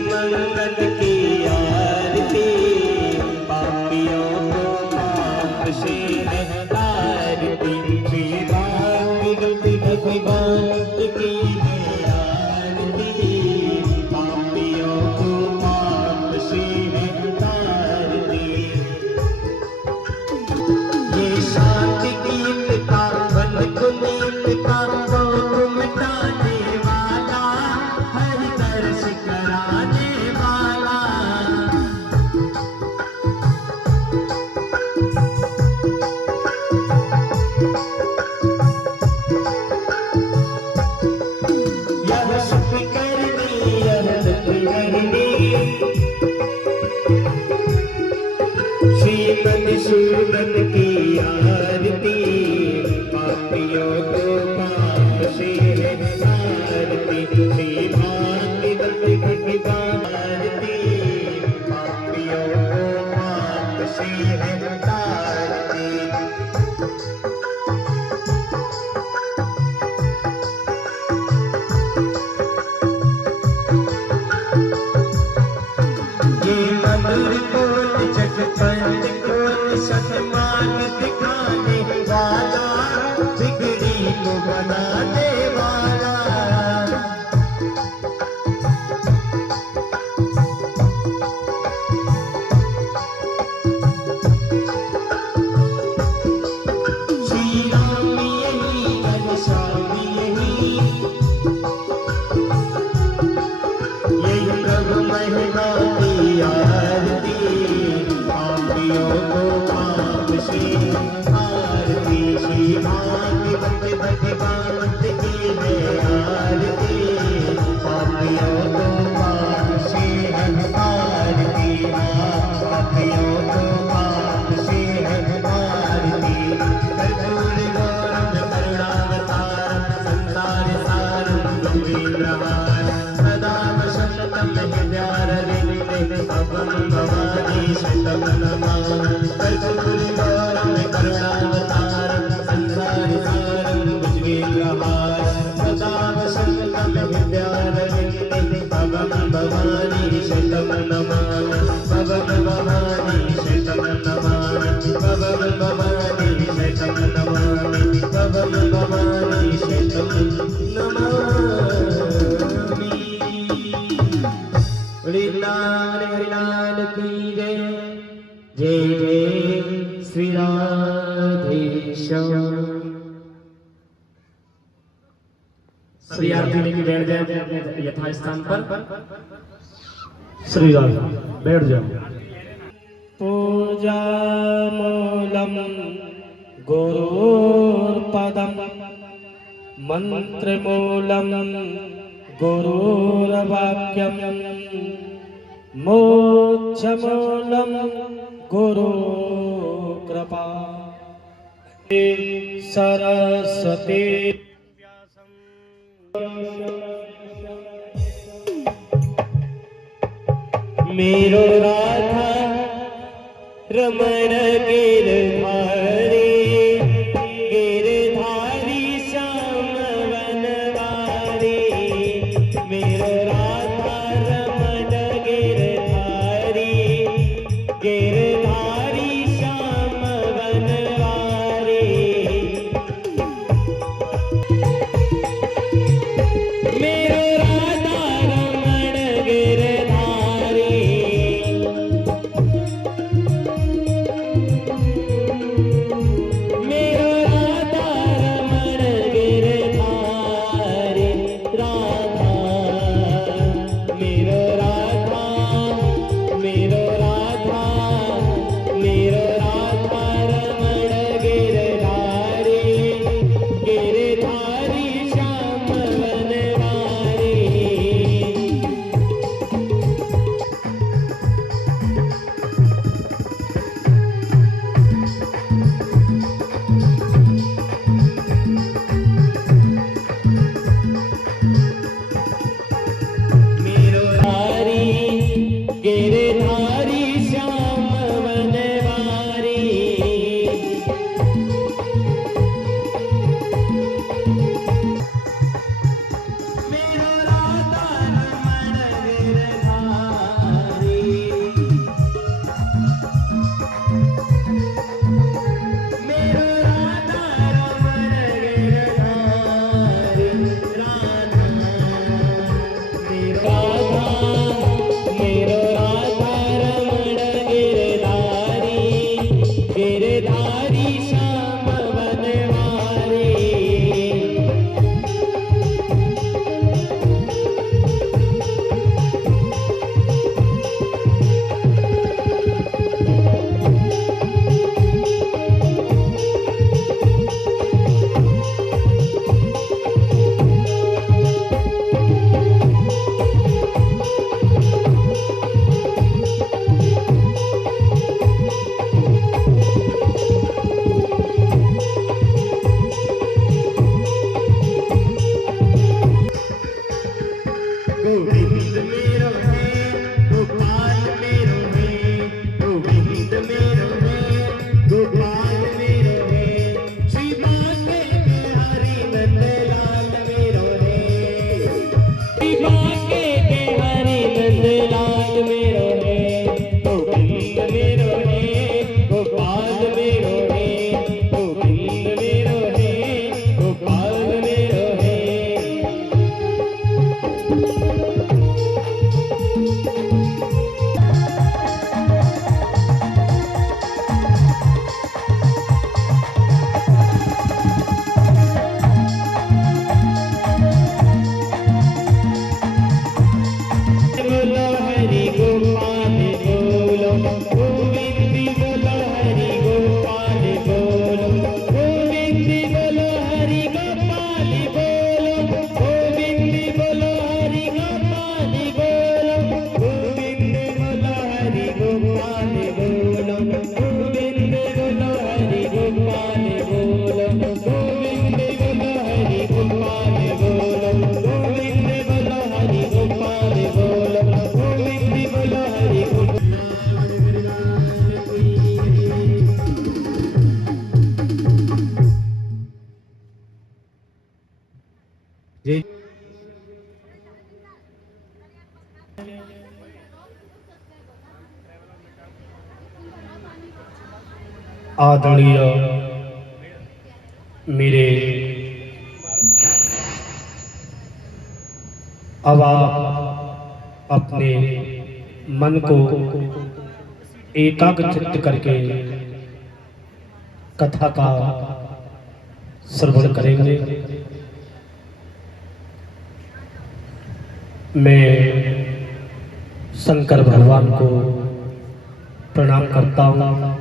मंगल की आरती पापियों को पाप से तारती भगवान की आरती पापियों को पाप से तारती। ये शांति गीत का बन गुनीत का मिटाने वाला हर दर्श कराने वाला। यह सुख करनी यह दुख करनी श्री मधुसूदन की आरती पापियों को पाप से तारती। श्री भागवत भगवान आरती पापियों को पाप से तारती। ये मधुर बोल जगपंत खोल सतमार्ग दिखाने वाला बिगड़ी को बनाने वाला। श्री राम यही घनश्याम यही प्रभु महिमा की आरती पापियों को पाप से आरती। श्री भागवत भगवान की है आरती पापियों को पाप से आरती। पापियों को पाप से आरती। कर्पूर गौरम करुणावतारम संसार सारम दुर्विग्रहारं सदा वसंतम हृदयारविंदे भवं भवानी शतं नमामि। कर्पूर गौरम करुणावतारं संसार सारं भुजगेन्द्रहारं सदा वसंतम हृदयारविंदे भवं भवानी शतं नमामि। भवं भवानी शतं नमामि। भवं भवानी शतं नमामि। भवं भवानी शतं नमामि। हरिलाल की जय जय जय श्री राधेश्याम। श्री आरती लेके बैठ जाए अपने यथास्थान पर। श्री राम बैठ जाओ। पूजा मूलम गुरुर्पदम मंत्र मूलम गुरुर्वाक्यम मोक्ष मूलम गुरु कृपा। सरस्वती मेरो राधा रमण गिरधारी गिरधारी श्याम वनवारी। मेरो राधा रमण गिरधारी गिरधारी श्याम वनवारी। मेरो राधा रमण गिरधारी जी आदरणीय मेरे अब आप अपने मन को एकाग्रचित्त करके कथा का श्रवण करेंगे। मैं शंकर भगवान को प्रणाम करता हूँ।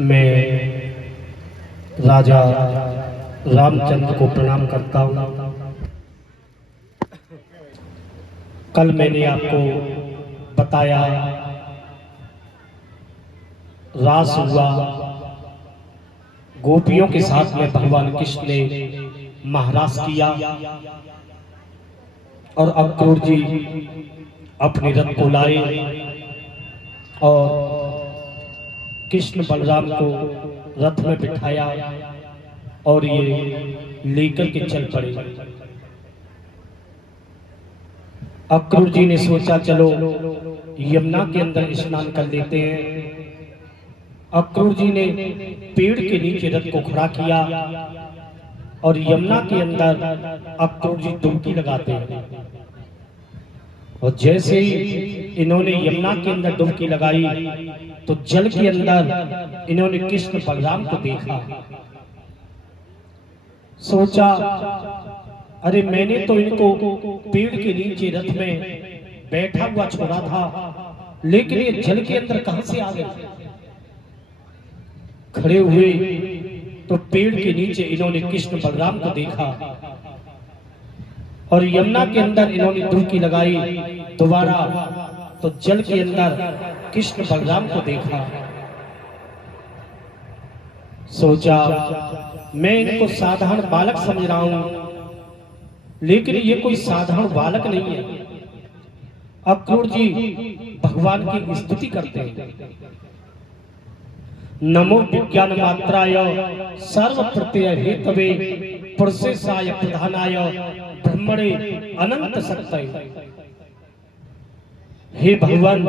मैं राजा रामचंद्र को प्रणाम करता हूँ। कल मैंने आपको बताया रास हुआ, गोपियों के साथ में भगवान कृष्ण ने महारास किया और अक्रूर जी अपने रथ को लाए और कृष्ण बलराम को रथ में बिठाया और ये लेकर के चल पड़े। अक्रूर जी ने सोचा चलो यमुना के अंदर स्नान कर लेते हैं। अक्रूर जी ने पेड़ के नीचे रथ को खड़ा किया और यमुना के अंदर अक्रूर जी डुबकी लगाते हैं। और जैसे ही इन्होंने यमुना के अंदर डुबकी लगाई तो जल के अंदर इन्होंने कृष्ण बलराम को देखा। सोचा अरे मैंने तो इनको पेड़ के नीचे रथ में बैठा हुआ छोड़ा था, लेकिन ये जल के अंदर कहां से आ गए। खड़े हुए तो पेड़ के नीचे इन्होंने कृष्ण बलराम को देखा और यमुना के अंदर इन्होंने डुबकी लगाई दोबारा तो जल के अंदर कृष्ण बलराम को देखा। सोचा मैं इनको साधारण बालक समझ रहा हूं, लेकिन ये कोई साधारण बालक नहीं है। अक्रूर जी भगवान की स्तुति करते हैं। नमो विज्ञान मात्राय सर्व प्रत्यय हेतवे पुरुषेशाय प्रधानाय ब्रह्मणे अनंत शक्तये। हे भगवान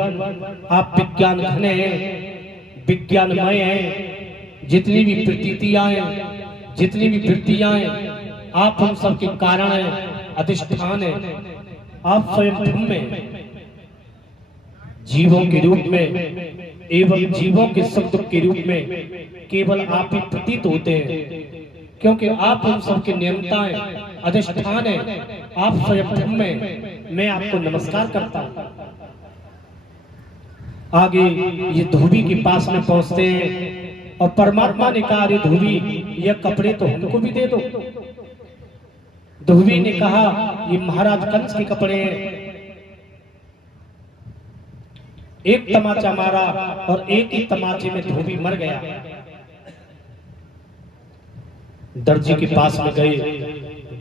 आप विज्ञान घन हैं, विज्ञानमय हैं। जितनी भी प्रतीतियां हैं, जितनी भी वृत्तियां हैं, आप हम सबके कारण हैं, अधिष्ठान हैं। आप स्वयं ब्रह्म हैं, जीवों के रूप में एवं जीवों के सुख दुख के रूप में केवल आप ही प्रतीत होते हैं, क्योंकि आप हम सबके नियंता हैं, अधिष्ठान हैं। आप स्वयं ब्रह्म हैं। मैं आपको नमस्कार करता हूं। आगे ये धोबी के पास में पहुंचते हैं और परमात्मा ने कहा अरे धोबी ये कपड़े तो हमको भी दे दो। धोबी ने कहा ये महाराज कंस के कपड़े हैं। एक तमाचा मारा और एक ही तमाचे में धोबी मर गया। दर्जी के पास में गए,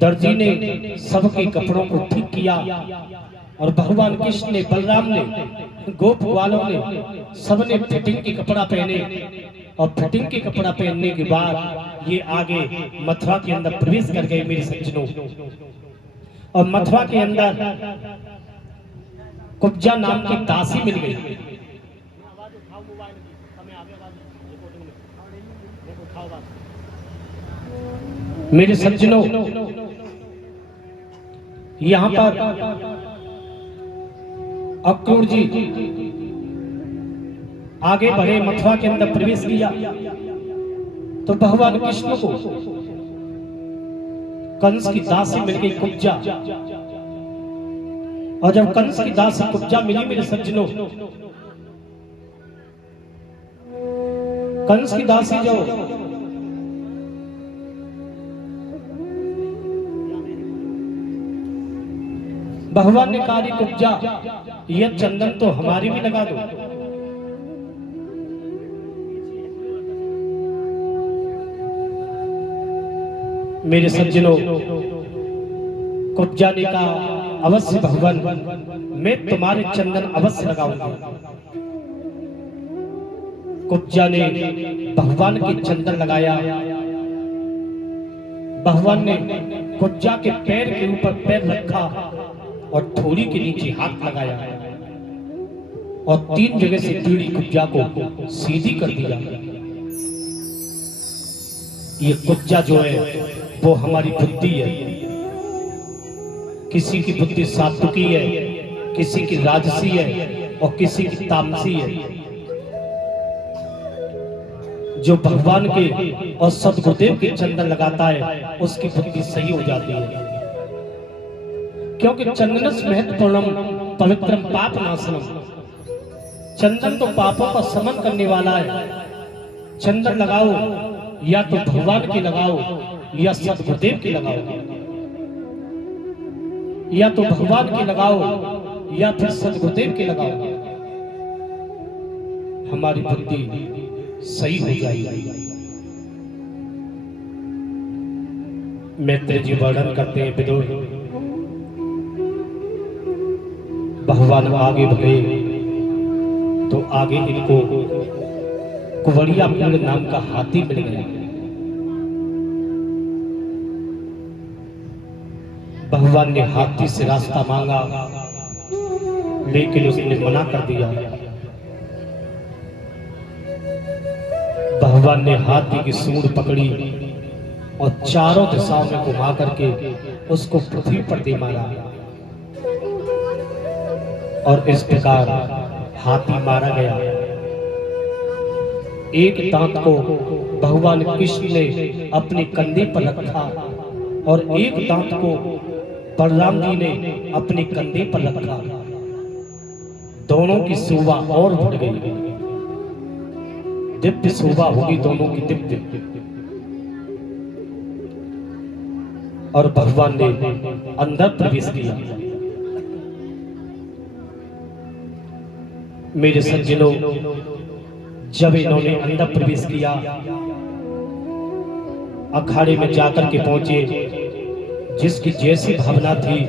दर्जी ने सबके कपड़ों को ठीक किया और भगवान कृष्ण ने, बलराम ने, गोप वालों ने सबने फिटिंग के कपड़ा पहने और फिटिंग के कपड़ा पहनने के बाद ये आगे मथुरा के अंदर प्रवेश कर गए मेरे सज्जनों। और मथुरा के अंदर कुब्जा नाम की दासी मिल गई। मेरे सज्जनों यहां पर अक्रूर जी आगे बढ़े, मथुरा के अंदर प्रवेश किया तो भगवान कृष्ण को कंस की दासी मिल गई कुब्जा। और जब कंस की दासी कुब्जा मिली मेरे सज्जनों, कंस की दासी जो भगवान ने कहा कुब्जा यह चंदन तो हमारी भी लगा दो। मेरे सज्जनों कुब्जा ने कहा अवश्य भगवान मैं तुम्हारे चंदन अवश्य लगाऊंगा। कुब्जा ने भगवान के चंदन लगाया। भगवान ने कुज्जा के पैर के ऊपर पैर रखा और थोड़ी के नीचे हाथ लगाया और 3 जगह से टीढ़ी कुज्जा को सीधी कर दिया। ये कुज्जा जो है वो हमारी बुद्धि है। किसी की बुद्धि सात्विकी है, किसी की राजसी है और किसी की तामसी है। जो भगवान के और सदगुरुदेव के चंदन लगाता है उसकी बुद्धि सही हो जाती है, क्योंकि चंदनस महत्वपूर्णम पवित्रम पाप नाशनम। चंदन तो पापों का शमन करने वाला है। चंदन लगाओ या तो भगवान की लगाओ या सदगुरुदेव की लगाओ, या तो भगवान की लगाओ या फिर सदगुरुदेव की लगाओ, हमारी बुद्धि सही हो जाएगी। मैत्री जी वर्णन करते हैं, विदुर भगवान आगे बढ़े तो आगे इनको कुंवरिया पीड़ नाम का हाथी मिल गया। भगवान ने हाथी से रास्ता मांगा, लेकिन उसने मना कर दिया। भगवान ने हाथी की सूंड पकड़ी और चारों दिशाओं में घुमा करके उसको पृथ्वी पर दे मारा, और इस प्रकार हाथी मारा गया। एक दांत को भगवान कृष्ण ने अपने कंधे पर रखा और एक दांत को बलराम जी ने अपने कंधे पर रखा। दोनों की शोभा और बढ़ गई, दिव्य शोभा होगी दोनों की दिव्य। और भगवान ने अंदर प्रवेश किया। मेरे सज्जनों, जब इन्होंने अंदर प्रवेश किया, अखाड़े में जाकर के पहुंचे, जिसकी जैसी भावना थी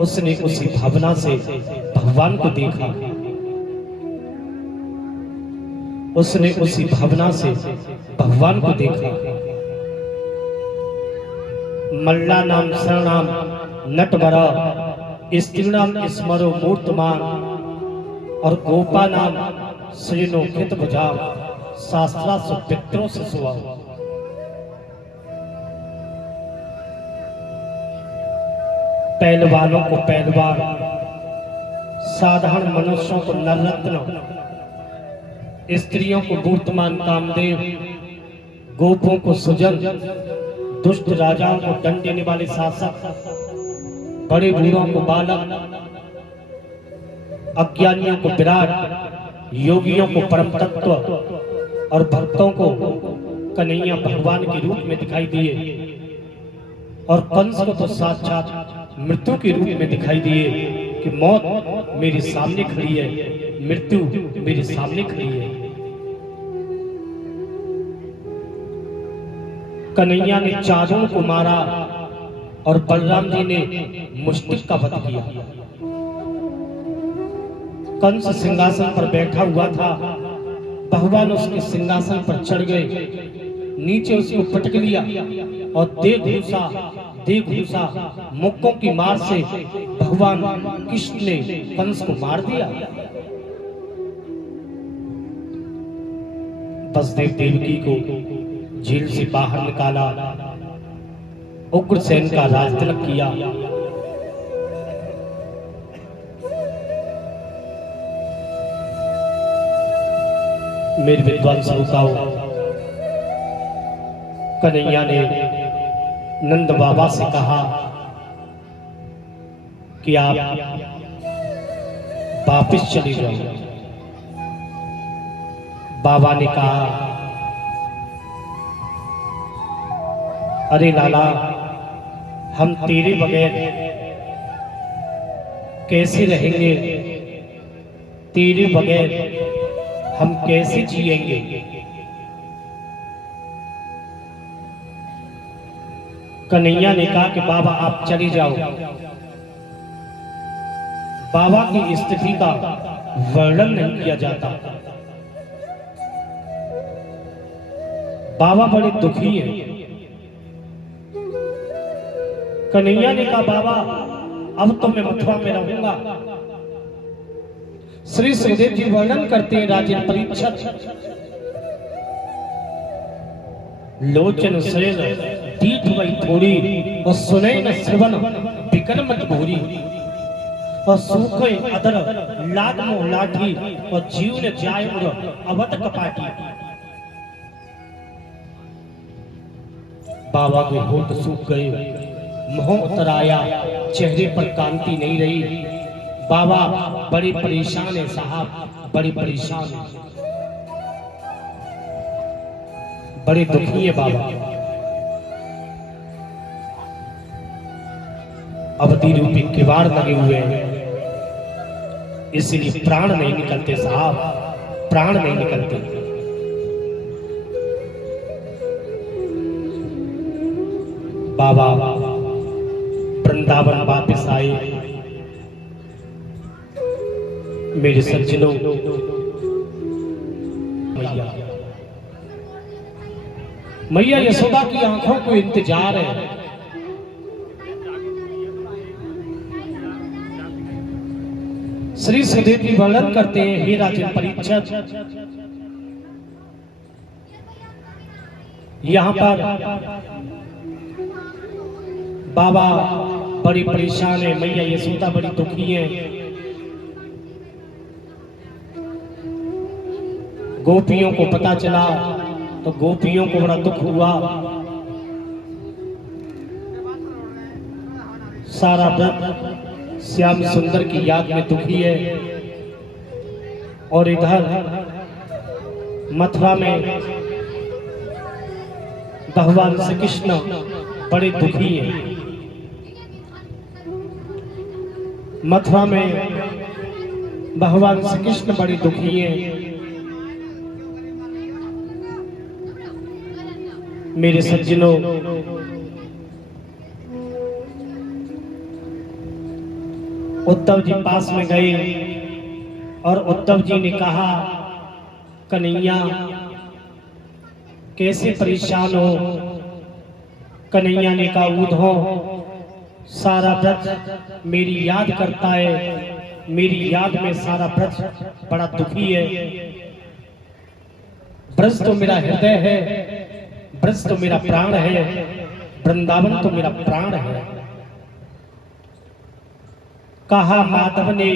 उसने उसी भावना से भगवान को देखा। उसने उसी भावना से भगवान को देखा। मल्ला नाम शरणाम नटवरा, स्त्रीणाम स्मरो मूर्तमान, और गोपा नाम सृजनो कृत भुजाम, शास्त्रा सुपित्रों से सुवा। पहलवानों को पहलवान, साधारण मनुष्यों को नररत्न, स्त्रियों को मूर्तमान कामदेव, गोपों को सुजन, दुष्ट राजाओं को दंड देने वाले शासक, बड़े बूढ़ों को बालक, अज्ञानियों को विराट, योगियों को परम तत्व और भक्तों को कन्हैया भगवान के रूप में दिखाई दिए, और कंस को तो साक्षात मृत्यु के रूप में दिखाई दिए कि मौत मेरे सामने खड़ी है, मृत्यु मेरे सामने खड़ी है। कन्हैया ने चारों को मारा और बलराम जी ने मुष्टिक का वध किया। कंस सिंहासन पर बैठा हुआ था, भगवान उसके सिंहासन पर चढ़ गए, नीचे उसको पटक लिया और दे घूसा मुक्कों की मार से भगवान कृष्ण ने कंस को मार दिया। वसुदेव देवकी को जेल से बाहर निकाला, उग्रसेन का राज तिलक किया। मेरे विद्वान श्रोताओं, कन्हैया ने नंद बाबा से कहा कि आप वापिस चले जाओ। बाबा ने कहा, अरे लाला, हम तेरे बगैर कैसे रहेंगे, तेरे बगैर हम कैसे जिएंगे। कन्हैया ने कहा कि बाबा आप चले जाओ। बाबा की स्थिति का वर्णन नहीं किया जाता। बाबा बड़े दुखी हैं। कन्हैया ने कहा बाबा अब तो मैं मथुरा में रहूंगा। श्री सुखदेव जी वर्णन करते हैं राजन परीक्षित लोचन श्रेण दीठ वही थोड़ी और सुने न श्रवण बिकन मत भूरी और सूखे अदर लाग मोह लाठी और जीव ने जाय उड़ अवध कपाटी। बाबा के होठ सूख गए, मुंह उतर आया, चेहरे पर कांति नहीं रही। बाबा बड़े परेशान है साहब, बड़े परेशान है, बड़े दुखी है बाबा। अवधि रूपी किवाड़ लगे हुए हैं, इसलिए प्राण नहीं निकलते साहब, प्राण नहीं निकलते। बाबा वृंदावन वापस आए। मेरे सज्जनों, मैया यशोदा की आंखों को इंतजार है। श्री सुखदेव जी वर्णन करते हैं, हे राजन परीक्षित, यहां पर बाबा बड़ी परेशान है, मैया यशोदा बड़ी दुखी है। गोपियों को पता चला तो गोपियों को बड़ा दुख हुआ। सारा व्रत श्याम सुंदर की याद में दुखी है। और इधर मथुरा में भगवान श्री कृष्ण बड़े दुखी है। मथुरा में भगवान श्री कृष्ण बड़ी दुखी है। मेरे सज्जनों, उद्धव जी पास में गए और उद्धव जी ने कहा, कन्हैया कैसे परेशान हो? कन्हैया ने कहा, ऊधो सारा व्रत मेरी याद करता है, मेरी याद में सारा व्रत बड़ा दुखी है। ब्रज तो मेरा हृदय है, ब्रज तो मेरा प्राण है, वृंदावन तो मेरा प्राण है। कहा माधव ने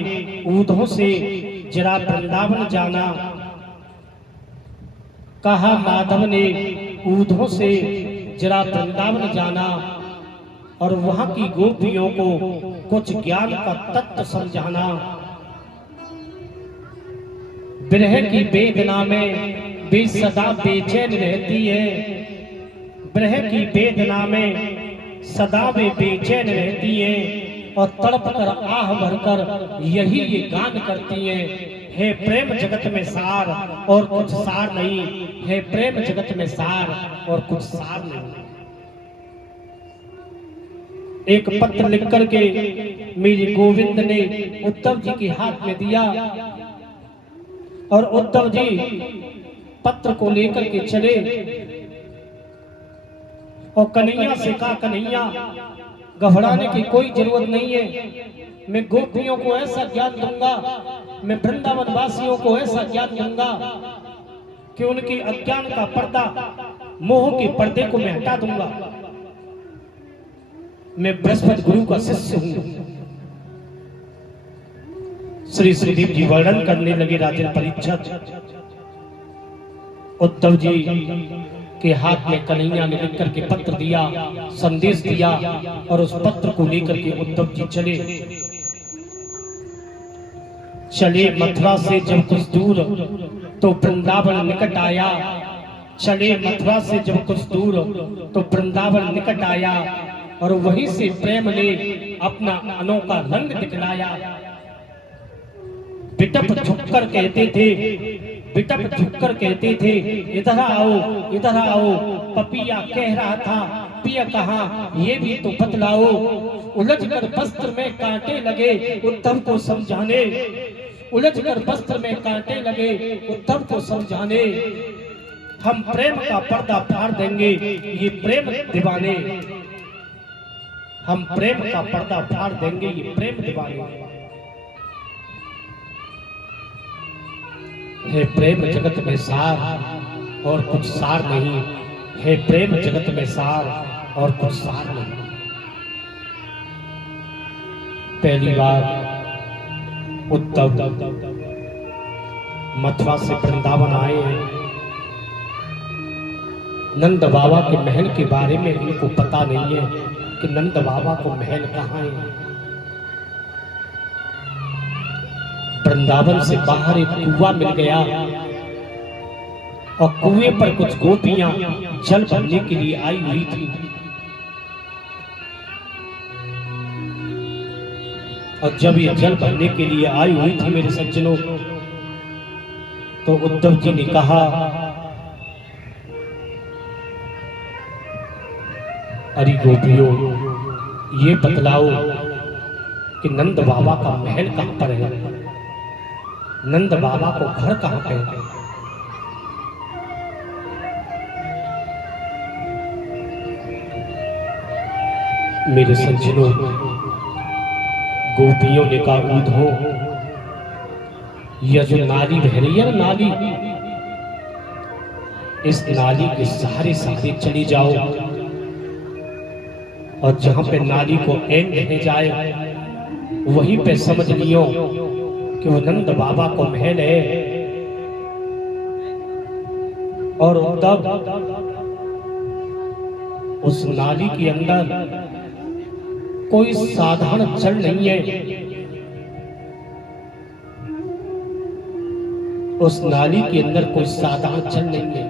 ऊधों से जरा वृंदावन जाना, कहा माधव ने ऊधों से जरा वृंदावन जाना और वहां की गोपियों को कुछ ज्ञान का तत्व समझाना। विरह की वेदना में वे सदा बेचैन रहती है, विरह की वेदना में सदा वे बेचैन रहती है और तड़प कर आह भरकर यही ये गान करती है, हे प्रेम जगत में सार और कुछ सार नहीं, हे प्रेम जगत में सार और कुछ सार नहीं। एक पत्र लिख करके मेरे गोविंद ने उद्धव जी के हाथ में दिया और उद्धव जी पत्र को लेकर के चले और कन्हैया से कहा, कन्हैया घबराने की कोई जरूरत नहीं है, मैं गोपियों को ऐसा ज्ञान दूंगा, मैं वृंदावन वासियों को ऐसा ज्ञान दूंगा कि उनकी अज्ञान का पर्दा, मोह के पर्दे को मैं हटा दूंगा। मैं बृहस्पति गुरु का शिष्य हूं। श्री सुखदेव जी वर्णन करने लगे, राजन परीक्षित, उद्धव जी के हाथ में कन्हैया ने लिख करके पत्र दिया, संदेश दिया और उस पत्र को लेकर के उद्धव जी चले मथुरा से जब कुछ दूर तो वृंदावन निकट आया, चले मथुरा से जब कुछ दूर तो वृंदावन निकट आया और वहीं से प्रेम ने अपना अनोखा रंग दिखलाया। बिटप झुककर कहते थे, बिटप झुककर कहते थे, इधर आओ इधर आओ। पपिया कह रहा था, पिया कहाँ ये भी तो बतलाओ। उलझकर वस्त्र में कांटे लगे उद्धव को समझाने, उलझकर वस्त्र में कांटे लगे उद्धव को समझाने। हम प्रेम का पर्दा फाड़ देंगे ये प्रेम दीवाने, हम प्रेम का पर्दा फाड़ देंगे, ये प्रेम दीवाने। है प्रेम जगत में सार और कुछ सार नहीं, है प्रेम जगत में सार और कुछ सार नहीं। पहली बार उद्धव मथुरा से वृंदावन आए हैं। नंद बाबा के महल के बारे में इनको पता नहीं है कि नंद बाबा को महल कहाँ है। वृंदावन से बाहर एक कुआं मिल गया और कुएं पर कुछ गोपियां जल भरने के लिए आई हुई थी। और जब ये जल भरने के लिए आई हुई थी मेरे सज्जनों, तो उद्धव जी ने कहा, अरे गोपियों, ये बतलाओ कि नंद बाबा का महल कहां पर है, नंद बाबा को घर कहां पे है। मेरे सज्जनों, गोपियों ने कहा, ऊधो, यह जो नाली बह रही है ना, नाली, इस नाली के सहारे सहारे चली जाओ और जहां पे नाली को एंड रह जाए वहीं पे समझ लियो कि वो नंद बाबा को महल है। और तब उस नाली के अंदर कोई साधारण जल नहीं है, उस नाली के अंदर कोई साधारण जल नहीं है।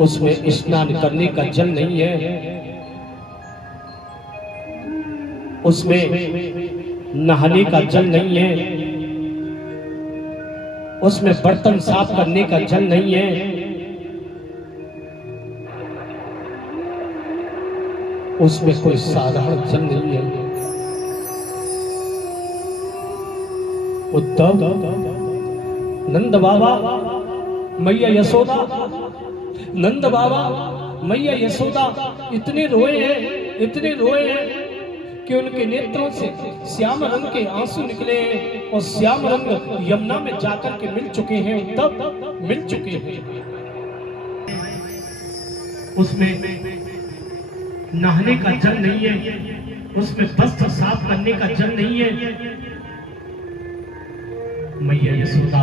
उसमें स्नान करने का जल नहीं है, उसमें नहाने का जल नहीं है, उसमें बर्तन साफ करने का जल नहीं है, उसमें कोई साधारण जल नहीं है। उद्धव, नंद बाबा, मैया यशोदा, नंद बाबा, मैया यशोदा इतने रोए हैं, इतने रोए हैं कि उनके नेत्रों से श्याम रंग के आंसू निकले हैं और श्याम रंग यमुना में जाकर के मिल चुके हैं, तब मिल चुके हैं। उसमें नहाने का जल नहीं है, उसमें वस्त्र साफ करने का जल नहीं है। मैया यशोदा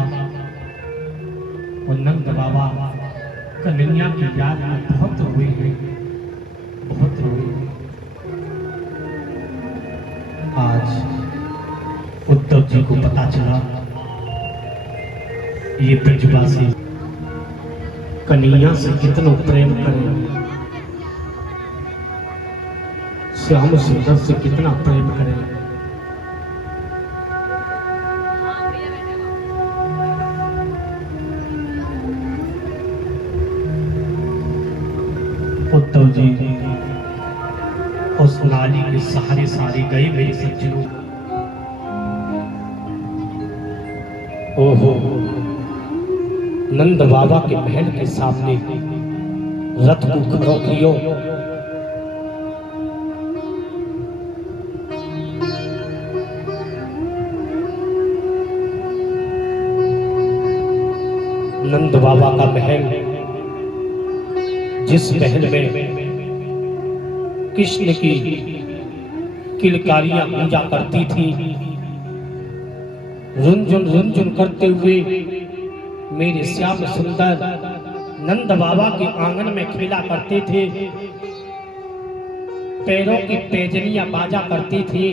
और नंद बाबा कन्हैया की याद में बहुत रोए हैं, बहुत रोए हैं। आज उद्धव जी को पता चला ये ब्रजवासी कन्हैया से कितना प्रेम करें, श्याम सुंदर से कितना प्रेम करें। उद्धव जी उस नाली के सहारे सहारे गए मेरे सज्जनों। ओहो, नंद बाबा के महल के सामने रथ को खड़ो कियो। नंद बाबा का महल, जिस महल में कृष्ण की किलकारियां पूजा करती थी, रुंझुन करते हुए मेरे श्याम सुंदर नंद बाबा के आंगन में खेला करते थे, पैरों की पैजनियां बाजा करती थी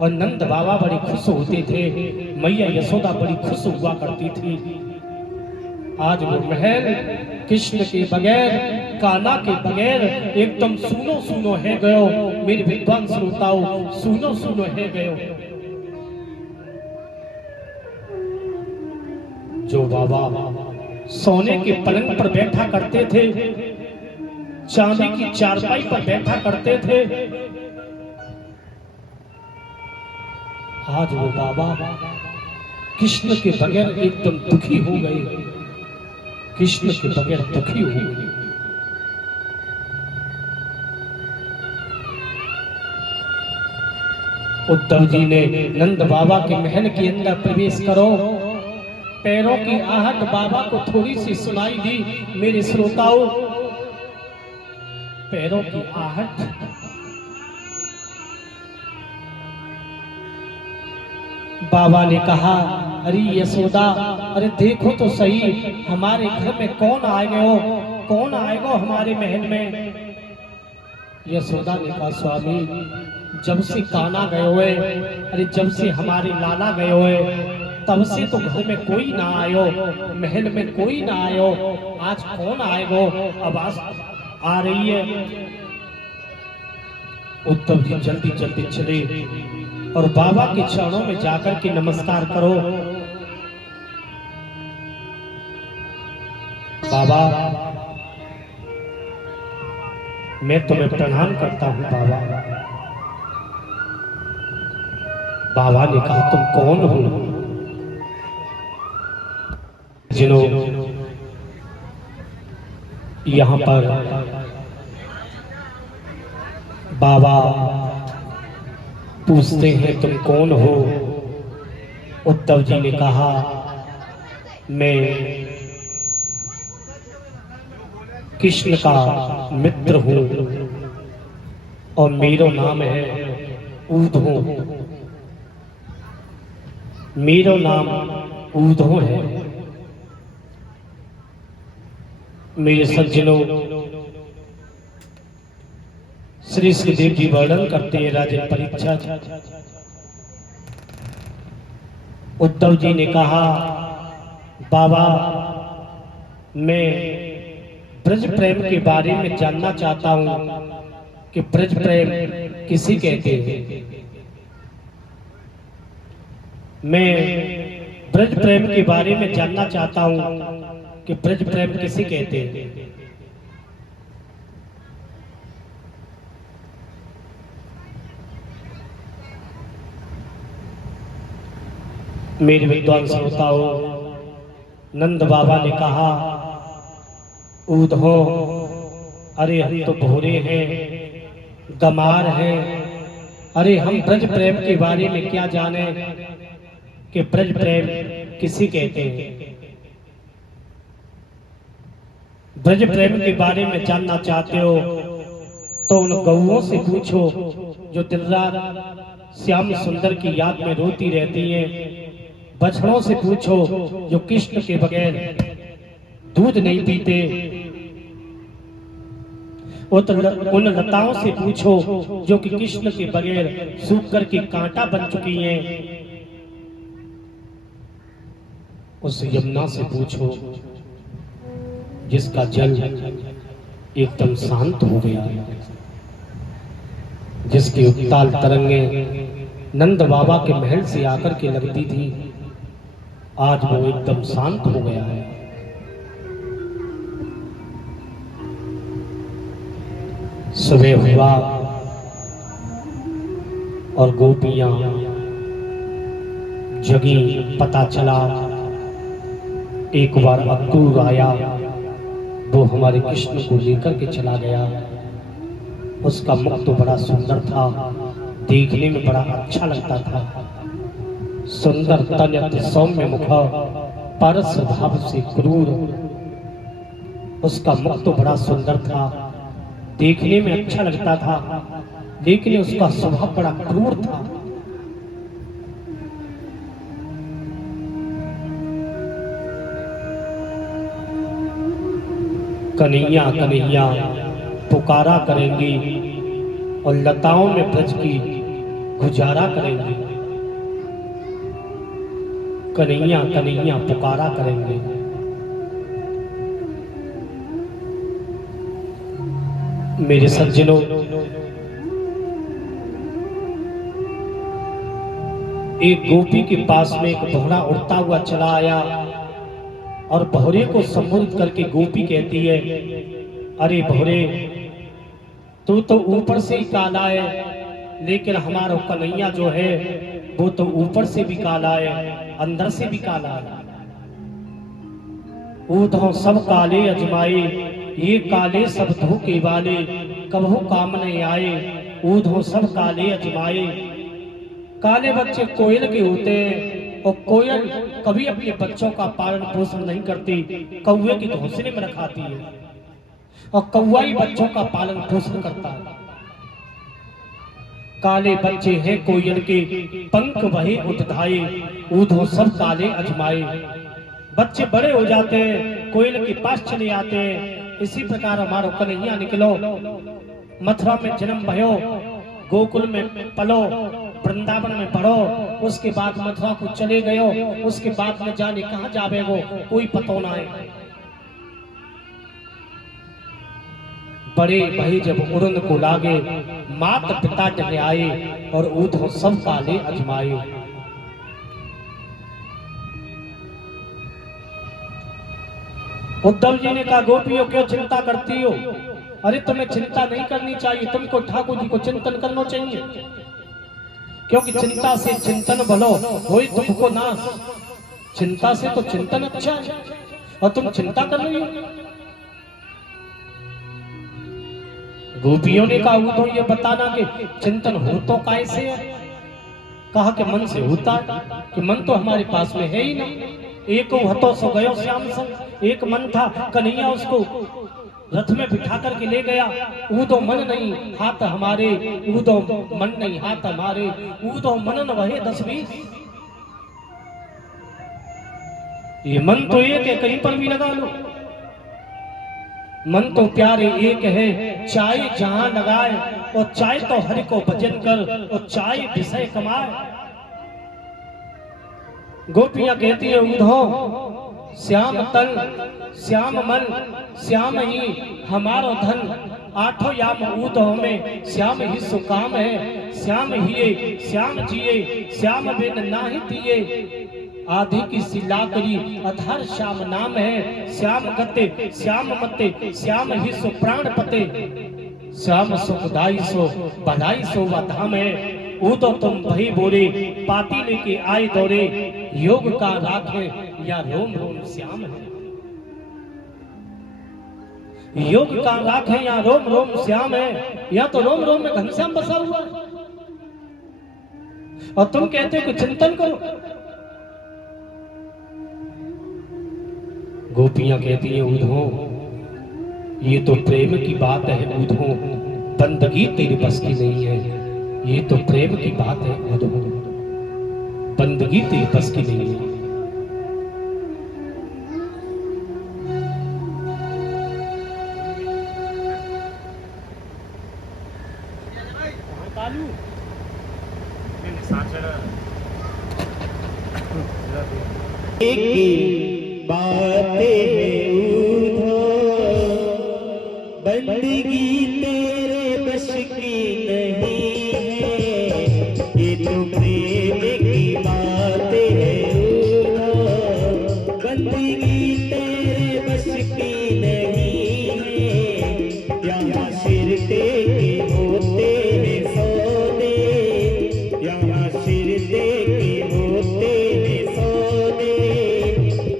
और नंद बाबा बड़े खुश होते थे, मैया यशोदा बड़ी खुश हुआ करती थी। आज वो महल कृष्ण के बगैर, कान्हा के बगैर एकदम सूनो सूनो है गयो। मेरे विद्वान श्रोताओं, सूनो सूनो है गयो। जो बाबा सोने के पलंग पर बैठा करते थे, चांदी की चारपाई पर बैठा करते थे, आज वो बाबा कृष्ण के बगैर एकदम दुखी हो गए, कृष्ण के बगैर दुखी हो गए। उद्धव जी ने नंद बाबा के महल के अंदर प्रवेश करो। पैरों की आहट बाबा को थोड़ी सी सुनाई दी। मेरे श्रोताओं, पैरों की आहट। बाबा ने कहा, अरे यशोदा, अरे देखो तो सही, हमारे घर में कौन आए गए हो, कौन आए गो हमारे महल में। यशोदा ने कहा, स्वामी, जब से कान्हा गए हुए, अरे जब से हमारे लाला गए हुए, तब से तो घर में कोई ना आयो, महल में कोई ना आयो। आज कौन आएगो, आवाज आ रही है। उद्धव जी जल्दी जल्दी चले और बाबा के चरणों में जाकर के नमस्कार करो। बाबा, मैं तुम्हें प्रणाम करता हूं बाबा। बाबा ने कहा, तुम कौन हो? जिन्हों यहां पर बाबा पूछते हैं तुम कौन हो? उद्धव जी ने कहा, मैं कृष्ण का मित्र हूं और मेरा नाम है ऊधो। मेरा नाम ऊधो है। मेरे सज्जनों, श्री सुखदेव जी वर्णन करते हैं राजन परीक्षा। उद्धव जी ने कहा, बाबा, मैं ब्रज प्रेम के बारे में जानना चाहता हूं कि ब्रज प्रेम किसे कहते हैं। मैं ब्रज प्रेम के बारे में जानना चाहता हूं कि ब्रज प्रेम किसे कहते हैं। मेरे विद्वान श्रोताओं, नंद बाबा ने कहा, ऊधो, अरे हम तो भोरे हैं, गमार हैं, अरे हम ब्रज प्रेम के बारे में क्या जाने कि ब्रज प्रेम किसे कहते हैं। ब्रज प्रेम के बारे में जानना चाहते हो तो उन गौओं से पूछो जो दिन रात श्याम सुंदर की याद में रोती रहती हैं। बछड़ों से पूछो जो कृष्ण के बगैर दूध नहीं पीते। उन लताओं से पूछो जो कि कृष्ण के बगैर सूख कर के कांटा बन चुकी हैं। उस यमुना से पूछो जिसका जल एकदम शांत हो गया है, जिसकी उत्ताल तरंगे नंद बाबा के महल से आकर के लगती थी, आज वो एकदम शांत हो गया है। सुबह हुआ और गोपियां जगी। पता चला एक बार अक्रूर आया, वो हमारे कृष्ण को लेकर के चला गया। उसका मुख तो बड़ा सुंदर था, देखने में बड़ा अच्छा लगता था। सुंदर तन सौम्य मुख, परस भाव से क्रूर। उसका मुख तो बड़ा सुंदर था, देखने में अच्छा लगता था, लेकिन उसका स्वभाव बड़ा क्रूर था। कन्हैया कन्हैया पुकारा करेंगी और लताओं में ब्रज की गुजारा करेंगे। कन्हैया कन्हैया पुकारा करेंगे। मेरे सज्जनों, एक गोपी के पास में एक घोड़ा उड़ता हुआ चला आया और भौरे को संबोधित करके गोपी कहती है, अरे भौरे, तू तो ऊपर से ही काला है, लेकिन हमारा कन्हैया जो है वो तो ऊपर से भी काला है, अंदर से भी काला है। ऊधो सब काले अजमाए, ये काले सब धोखे वाले, कबहू काम नहीं आए। ऊधो सब काले अजमाए, काले बच्चे कोयल के होते हैं और कोयल कभी अपने बच्चों का पालन पोषण नहीं करती, कौवे के घोंसले में रखाती है और कौवा ही बच्चों का पालन पोषण करता है। काले बच्चे हैं कोयल के, पंख वही उठधाए, ऊधो सब काले अजमाए। बच्चे बड़े हो जाते हैं, कोयल के पास चले आते हैं। इसी प्रकार हमारो कन्हैया निकलो, मथुरा में जन्म भयो, गोकुल में पलो, वृंदावन में पढ़ो, उसके बाद मथुरा को चले गयो, उसके बाद में जाने कहाँ जावे वो कोई पतो ना है। बड़े भाई जब उड़न को लागे, मात पिता जने आए और ऊधो सब काले अजमाए। उद्धव जी ने कहा गोपियों क्यों चिंता करती हो? अरे तुम्हें चिंता नहीं करनी चाहिए, तुमको ठाकुर जी को चिंतन करना चाहिए, क्योंकि चिंता से चिंतन भलो होई तुमको नाश। चिंता से तो चिंतन अच्छा है और तुम चिंता कर रही हो। गोपियों ने कहा तो ये बताना कि चिंतन हो तो कैसे है? कहा कि मन से होता है, कि मन तो हमारे पास में है ही नहीं। एक हतो सो गयो श्याम संग, एक मन था, कन्हैया उसको रथ में बिठा करके ले गया। ऊदो मन नहीं हाथ हमारे, ऊदो मन नहीं हाथ हमारे, ऊदो मनन वहे 10-20। ये मन तो एक है, कहीं पर भी लगा लो। मन तो प्यारे एक है, चाहे जहां लगाए, और चाहे तो हरि को भजन कर, और चाहे विषय कमाए। गोपियां कहती है उधो श्याम तन, श्याम मन, श्याम ही हमारो धन। आठों याम ऊधो में श्याम ही सुकाम है। श्याम हिये श्याम जिये, श्याम बिन नाही तिये। आधि की सिला करी अधर श्याम नाम है। श्याम गते श्याम मते, श्याम ही सो प्राण पते। श्याम सुखदाई सो बधाई सो व धाम है। वो तो तुम भई बोरे, पाती लेके आए दौरे। योग का राखे या रोम रोम श्याम है। योग का राखे या रोम रोम श्याम है, या तो रोम रोम में घनश्याम बसा हुआ है। और तुम कहते हो कि चिंतन करो। गोपियां कहती है उधो ये तो प्रेम की बात है उधो, बंदगी तेरे बस की नहीं है। ये तो प्रेम की बात है उधो, बंदगी तेरे बस की नहीं है। एक बातें उधो, बंदगी तेरे बस की नहीं है। ये तो प्रेम की बातें उधो, बंदगी तेरे बस की नहीं है। यहाँ सिर टेके होते हैं सौदे, यहाँ सिर टेके होते हैं सौदे।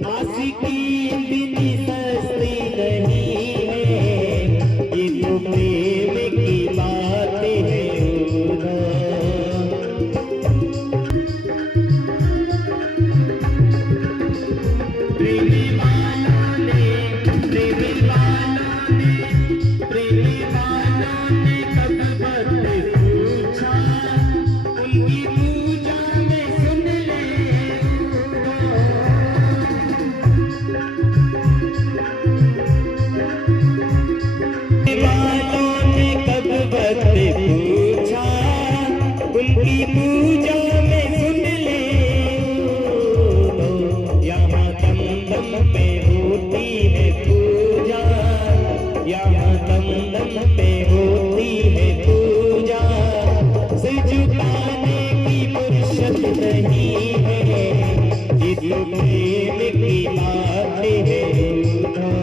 आशिकी इतनी सस्ती नहीं है, ये तो प्रेम की बातें हैं उधो। प्रेमी वालों ने, प्रेमी वालों ने, प्रेमी वालों ने कब बदले पूछा, उनकी पूजा में सुन ले वालों ने कब बदले पूछा, उनकी पूजा में सुन ले। यहाँ दम दम पे होती है पूजा, यहाँ दम दम पे होती है पूजा। सिर झुकाने की फुर्सत नहीं है, ये तो प्रेम की बातें हैं उधो।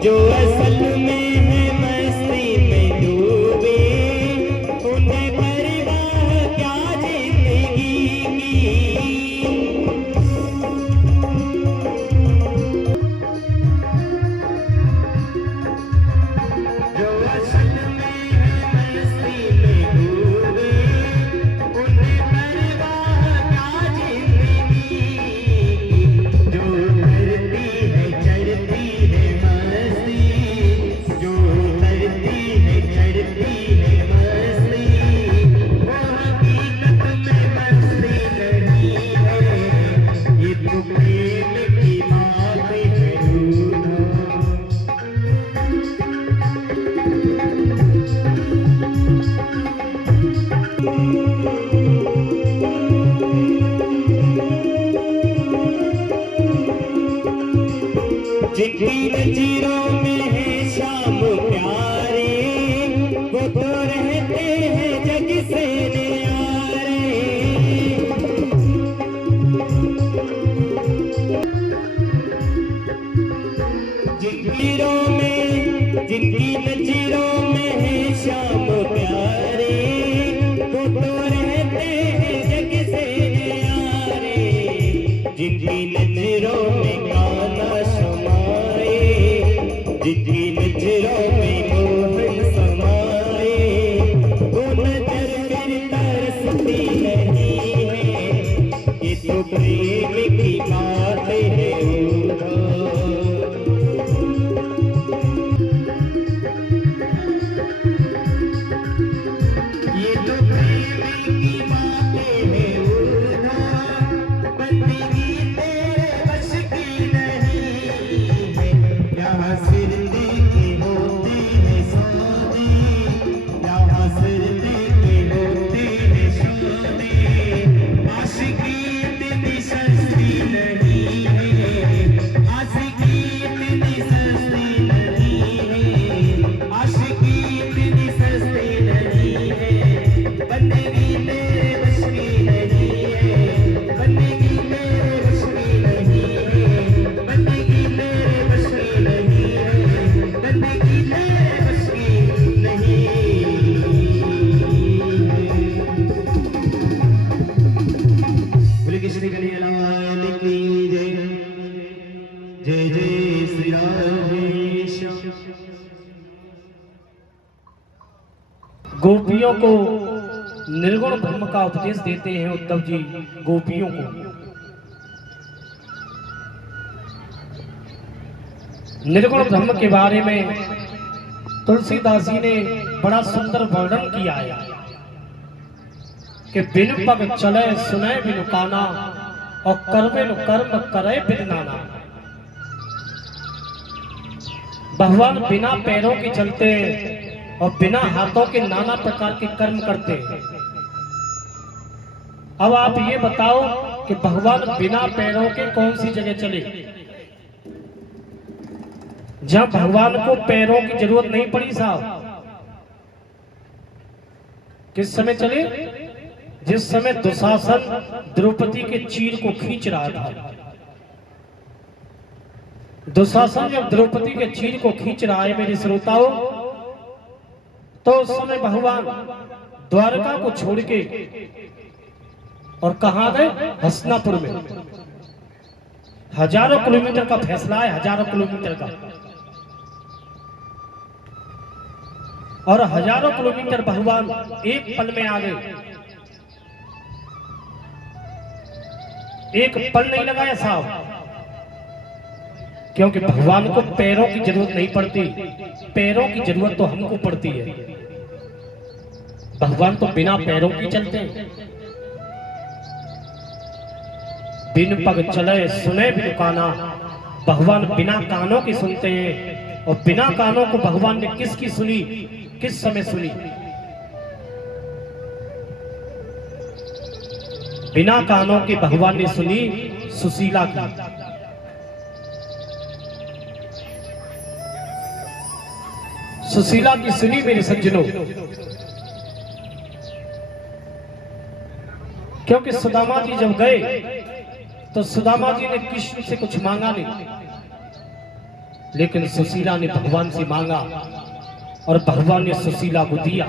जो असल में है मस्ती में डूबे, जिनकी नजरों में है शाम प्यारे, वो तो रहते हैं जग से न्यारे। जिनकी नजरों में है श्याम प्यारे, वो तो रहते हैं जग से न्यारे। जिनकी नजरों में काना समाए, जिनकी नजरों में मोहन समाए, वो नजर फिर तरसती नहीं है। ये तो प्रेम की बात है गोपियों को निर्गुण ब्रह्म का उपदेश देते हैं उद्धव जी गोपियों को। निर्गुण ब्रह्म के बारे में तुलसीदास जी ने बड़ा सुंदर वर्णन किया है कि बिन पग चले सुने बिनु काना, और करवे नु कर्म करे बिन नाना। भगवान बिना पैरों के चलते और बिना हाथों के नाना प्रकार के कर्म करते हैं। अब आप ये बताओ कि भगवान बिना पैरों के कौन सी जगह चले? जहां भगवान को पैरों की जरूरत नहीं पड़ी साहब। किस समय चले? जिस समय दुशासन द्रौपदी के चीर को खींच रहा था। दुशासन जब द्रौपदी के चीर को खींच रहा है मेरे श्रोताओं, तो उस समय भगवान द्वारका को छोड़ के और कहां गए? हस्तिनापुर में। हजारों किलोमीटर का फैसला है, हजारों किलोमीटर का, और हजारों किलोमीटर भगवान एक पल में आ गए। एक पल नहीं लगाया साहब, क्योंकि भगवान को पैरों की जरूरत नहीं पड़ती। पैरों की जरूरत तो हमको पड़ती है। भगवान तो बिना पैरों की चलते हैं। बिन पग चले सुने बिनु काना, भगवान बिना कानों की सुनते हैं। और बिना कानों को भगवान ने किसकी सुनी, किस समय सुनी? बिना कानों के भगवान ने सुनी सुशीला की। सुशीला की सुनी मेरे सज्जनों, क्योंकि सुदामा जी जब गए तो सुदामा जी ने कृष्ण से कुछ मांगा नहीं, लेकिन सुशीला ने भगवान से मांगा और भगवान ने सुशीला को दिया।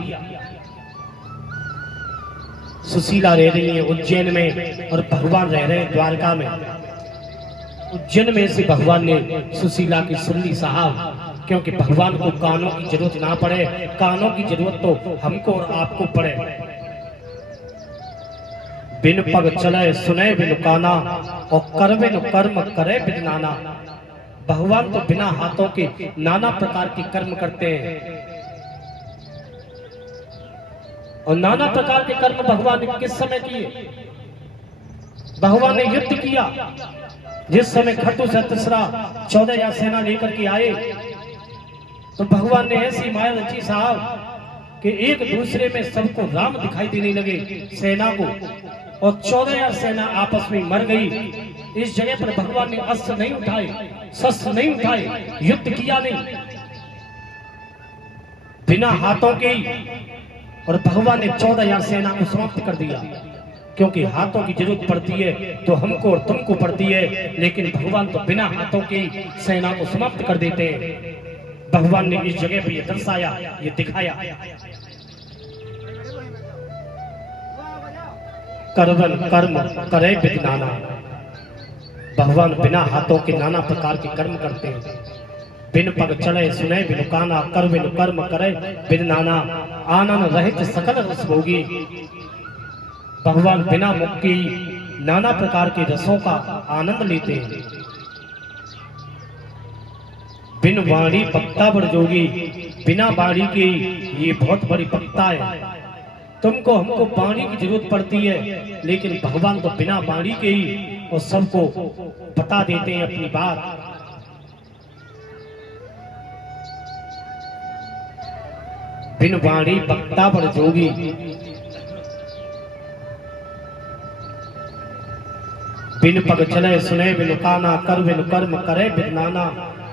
सुशीला रह रही है उज्जैन में और भगवान रह रहे हैं द्वारका में। उज्जैन में से भगवान ने सुशीला की सुन ली साहब, क्योंकि भगवान को कानों की जरूरत ना पड़े। कानों की जरूरत तो हमको और आपको पड़े। बिन पग चले सुने बिनु काना, और करवे नु कर्म करे बिन नाना। भगवान तो बिना हाथों के नाना प्रकार के कर्म करते हैं, और नाना प्रकार के कर्म भगवान ने किस समय किए? भगवान ने युद्ध किया। जिस समय खट्टू सतसरा 14,000 सेना लेकर के आए, तो भगवान ने ऐसी माया रची साहब कि एक दूसरे में सबको राम दिखाई देने लगे सेना को, और 14,000 सेना आपस में मर गई। इस जगह पर भगवान ने अस्त्र नहीं उठाए, शस्त्र नहीं उठाए, युद्ध किया नहीं, बिना हाथों के ही, और भगवान ने 14,000 सेना को समाप्त कर दिया। क्योंकि हाथों की जरूरत पड़ती है तो हमको और तुमको पड़ती है, लेकिन भगवान तो बिना हाथों की सेना को समाप्त कर देते हैं। भगवान ने इस जगह पे ये दर्शाया, ये दिखाया। करवन कर्म करे विद नाना। भगवान बिना हाथों के नाना प्रकार के कर्म करते हैं। बिन पग चले सुने बिन काना, कर बिन कर्म करे बिन नाना। आनंद रहित सकल रस भोगी। भगवान बिना मुख की नाना प्रकार के रसों का आनंद लेते हैं। बिन वाणी पक्ता बड़ जोगी। बिना वाणी के ये बहुत बड़ी पक्ता है। तुमको हमको वाणी की जरूरत पड़ती है, लेकिन भगवान तो बिना वाणी के ही और सबको बता देते हैं अपनी बात। बिन वाणी पक्ता बड़ जोगी। बिन पग चले सुने बिन काना, कर बिन कर्म करे बिन नाना।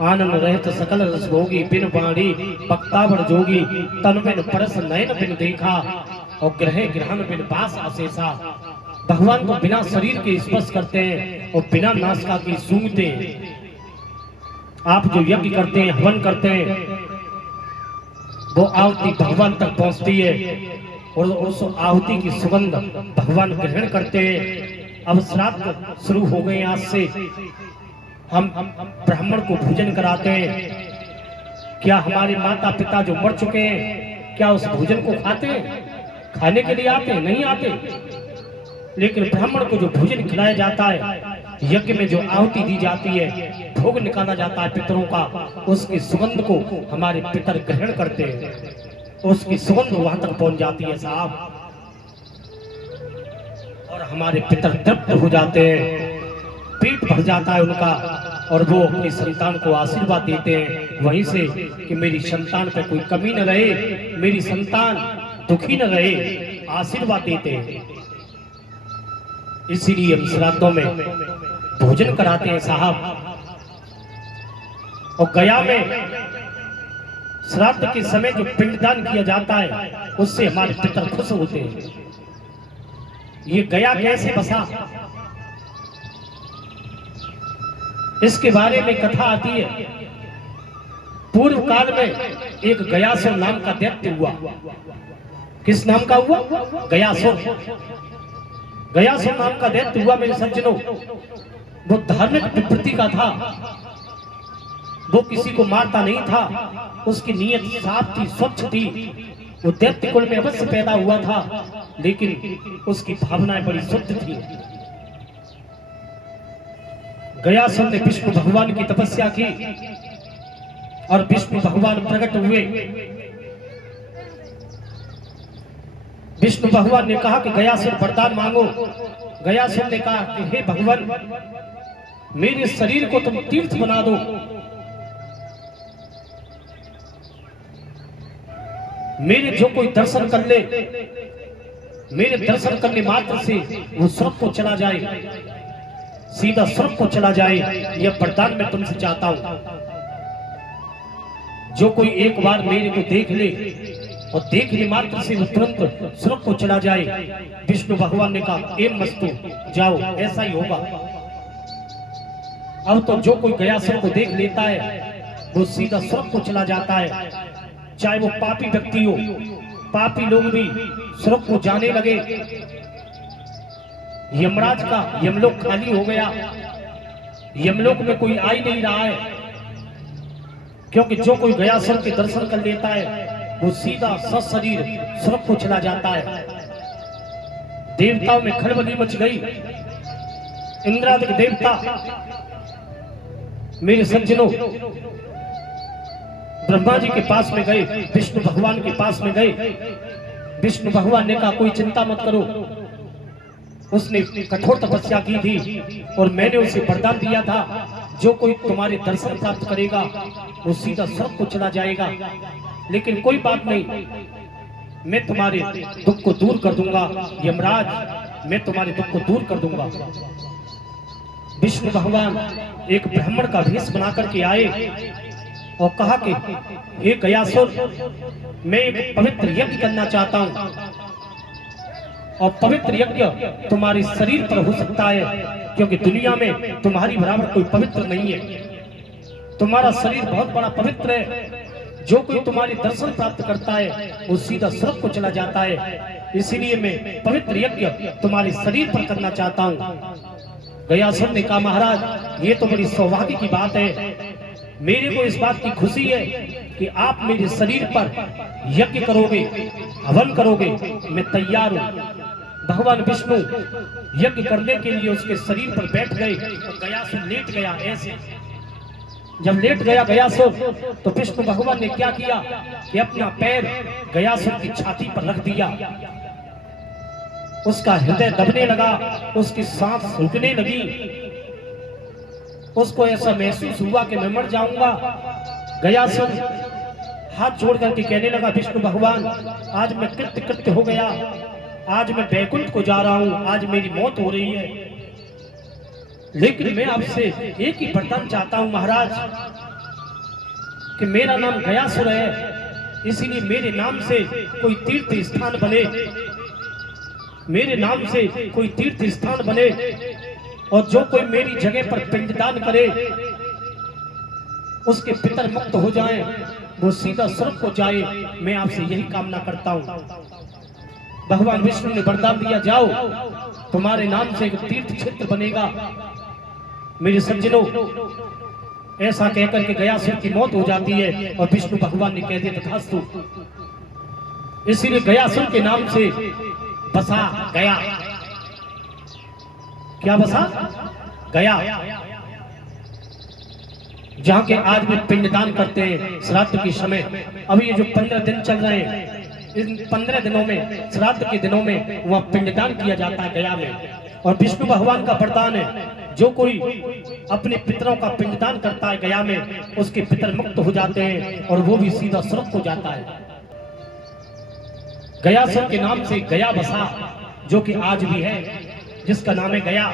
आनंद रहित सकल रस भोगी। बिन वाणी पक्ता बड़ जोगी। तन बिन परस नयन बिन देखा, और ग्रह ग्रहण बिन बास अशेषा। भगवान को बिना शरीर के स्पर्श करते हैं और बिना नासिका की सूंघते हैं। आप जो यज्ञ करते हैं, हवन करते हैं, वो आहुति भगवान तक पहुंचती है और उस आहुति की सुगंध भगवान ग्रहण करते हैं। अब श्राद्ध शुरू हो गए, आज से हम ब्राह्मण को भोजन कराते हैं। क्या हमारे माता पिता जो मर चुके हैं, क्या उस भोजन को खाते हैं? खाने के लिए आते हैं? नहीं आते। लेकिन ब्राह्मण को जो भोजन खिलाया जाता है, यज्ञ में जो आहुति दी जाती है, भोग निकाला जाता है पितरों का, उसकी सुगंध को हमारे पितर ग्रहण करते हैं। उसकी सुगंध वहां तक पहुंच जाती है साहब, और हमारे पितर तृप्त हो जाते हैं, पेट भर जाता है उनका, और वो अपनी संतान को आशीर्वाद देते हैं वहीं से कि मेरी संतान पे कोई कमी न रहे, मेरी संतान दुखी न रहे, आशीर्वाद देते हैं। इसीलिए हम श्राद्धों में भोजन कराते हैं साहब। और गया में श्राद्ध के समय जो पिंडदान किया जाता है, उससे हमारे पितर खुश होते हैं। ये गया कैसे बसा, इसके बारे में कथा आती है। पूर्व काल में एक गयासुर नाम का दैत्य हुआ। किस नाम का हुआ? गयासुर। गयासुर नाम का दैत्य हुआ मेरे सज्जनों। वो धार्मिक विप्रति का था, वो किसी को मारता नहीं था, उसकी नीयत साफ थी, स्वच्छ थी। वो दैत्य कुल में अवश्य पैदा हुआ था, लेकिन उसकी भावनाएं बड़ी शुद्ध थी। गयासुर ने विष्णु भगवान की तपस्या की और विष्णु भगवान प्रकट हुए। विष्णु भगवान ने कहा कि गयासुर वरदान मांगो। गयासुर ने कहा कि हे भगवान, मेरे शरीर को तुम तीर्थ बना दो। मेरे जो कोई दर्शन कर ले, मेरे दर्शन करने मात्र से वो स्वर्ग को चला जाए, सीधा स्वर्ग को चला जाए, यह वरदान मैं तुमसे चाहता हूं। जो कोई एक बार मेरे को देख ले और देखने मात्र से वो तुरंत स्वर्ग को चला जाए। विष्णु भगवान ने कहा एम मस्तु, जाओ, ऐसा ही होगा। अब तो जो कोई गयासुर को देख लेता है वो सीधा स्वर्ग को चला जाता है, चाहे वो पापी व्यक्ति हो। पापी लोग भी स्वर्ग को जाने लगे। यमराज का यमलोक खाली हो गया, यमलोक में कोई आ ही नहीं रहा है, क्योंकि जो कोई गयासुर के दर्शन कर लेता है वो सीधा सशरीर स्वर्ग को चला जाता है। देवताओं में खलबली मच गई। इंद्रादिक देवता, मेरे सज्जनों, ब्रह्मा जी के पास में गए, विष्णु भगवान के पास में गए। विष्णु भगवान ने कहा कोई चिंता मत करो, उसने कठोर तपस्या की थी और मैंने उसे वरदान दिया था, जो कोई तुम्हारे दर्शन प्राप्त करेगा वो सीधा स्वर्ग को चला जाएगा। लेकिन कोई बात नहीं, मैं तुम्हारे दुख को दूर कर दूंगा। यमराज, मैं तुम्हारे दुख को दूर कर दूंगा। विष्णु भगवान एक ब्राह्मण का भेष बना करके आए और कहा कि हे गयासुर, मैं एक पवित्र यज्ञ करना चाहता हूं और पवित्र यज्ञ तुम्हारे शरीर पर हो सकता है, क्योंकि दुनिया में तुम्हारी बराबर कोई पवित्र नहीं है। तुम्हारा शरीर बहुत बड़ा पवित्र है। जो कोई तुम्हारे दर्शन प्राप्त करता है वो सीधा स्वर्ग को चला जाता है। इसीलिए मैं पवित्र यज्ञ तुम्हारे शरीर पर करना चाहता हूँ। गयासुर ने कहा, महाराज ये तो बड़ी सौभाग्य की बात है। मेरे को इस बात की खुशी है कि आप मेरे शरीर पर यज्ञ करोगे, हवन करोगे, मैं तैयार हूँ। भगवान विष्णु यज्ञ करने के लिए उसके शरीर पर बैठ गए और गयासुर लेट गया। ऐसे जब लेट गया गयासुर तो विष्णु भगवान ने क्या किया कि अपना पैर गयासुर की छाती पर रख दिया। उसका हृदय दबने लगा, उसकी सांस रुकने लगी। उसको ऐसा महसूस हुआ कि मैं मर जाऊंगा। गयासुर हाथ जोड़ करके कहने लगा, विष्णु भगवान आज मैं कृत्य हो गया, आज मैं बैकुंठ को जा रहा हूं, आज मेरी मौत हो रही है, लेकिन मैं आपसे एक ही वरदान चाहता हूं महाराज कि मेरा नाम गयासुर है, इसीलिए मेरे नाम से कोई तीर्थ स्थान बने, मेरे नाम से कोई तीर्थ स्थान बने और जो कोई मेरी जगह पर पिंडदान करे उसके पितर मुक्त हो जाएं, वो सीधा स्वर्ग को जाए। मैं आपसे यही कामना करता हूं। भगवान विष्णु ने वरदान दिया, जाओ तुम्हारे नाम से एक तीर्थ क्षेत्र बनेगा। मेरे सज्जनों, ऐसा कहकर के गयासुर की मौत हो जाती है और विष्णु भगवान ने कह दिया तथास्तु। इसीलिए गयासुर के नाम से बसा गया। क्या बसा गया? जहां के आज भी पिंडदान करते हैं श्राद्ध के समय। अभी ये जो 15 दिन चल रहे हैं, इन 15 दिनों में, श्राद्ध के दिनों में वहां पिंडदान किया जाता है गया में। और विष्णु भगवान का वरदान है, जो कोई अपने पितरों का पिंडदान करता है गया में, उसके पितर मुक्त हो जाते हैं और वो भी सीधा स्वर्ग को जाता है। गयासुर के नाम से गया बसा, जो कि आज भी है, जिसका नाम है गया,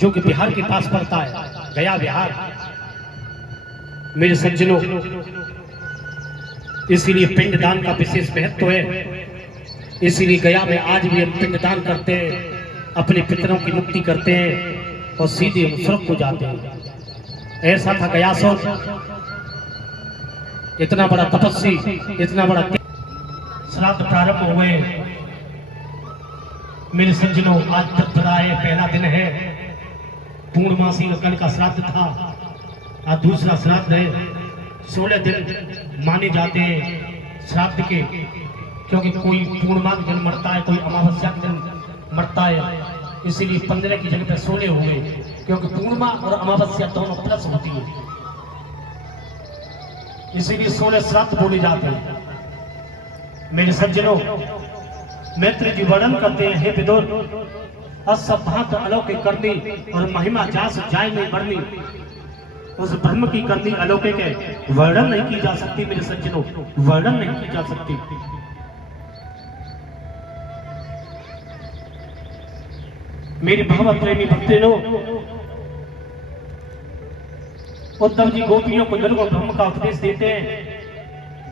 जो कि बिहार के पास पड़ता है, गया बिहार। मेरे सज्जनों, इसीलिए पिंडदान का विशेष महत्व है। इसीलिए गया में आज भी हम पिंडदान करते हैं, अपने पितरों की मुक्ति करते हैं और सीधे हम स्वर्ग को जाते हैं। ऐसा था गयासुर, इतना बड़ा तपस्वी, इतना बड़ा। श्राद्ध प्रारंभ हुए। मेरे सज्जनों, आज तत्पराए पहला दिन है, पूर्णमासी का कल का श्राद्ध था, आज दूसरा श्राद्ध है। 16 दिन माने जाते हैं श्राद्ध के, क्योंकि कोई पूर्णिमा के दिन मरता है, कोई अमावस्या के दिन मरता है। इसीलिए 15 की जगह पर 16 हुए, क्योंकि पूर्णिमा और अमावस्या दोनों प्लस होती है, इसीलिए 16 श्राद्ध बोले जाते हैं। मेरे सज्जनों, मैत्री जी वर्णन करते हैं, हे विदुर, असभात अलौकिक करनी और महिमा जास जाय में बढ़नी। उस ब्रह्म की करनी अलौकिक है, वर्णन नहीं की जा सकती। मेरे सज्जनों, वर्णन नहीं की जा सकती। मेरे भगवत प्रेमी भक्तजनों, उद्धव जी गोपियों को निर्गुण ब्रह्म का उपदेश देते हैं।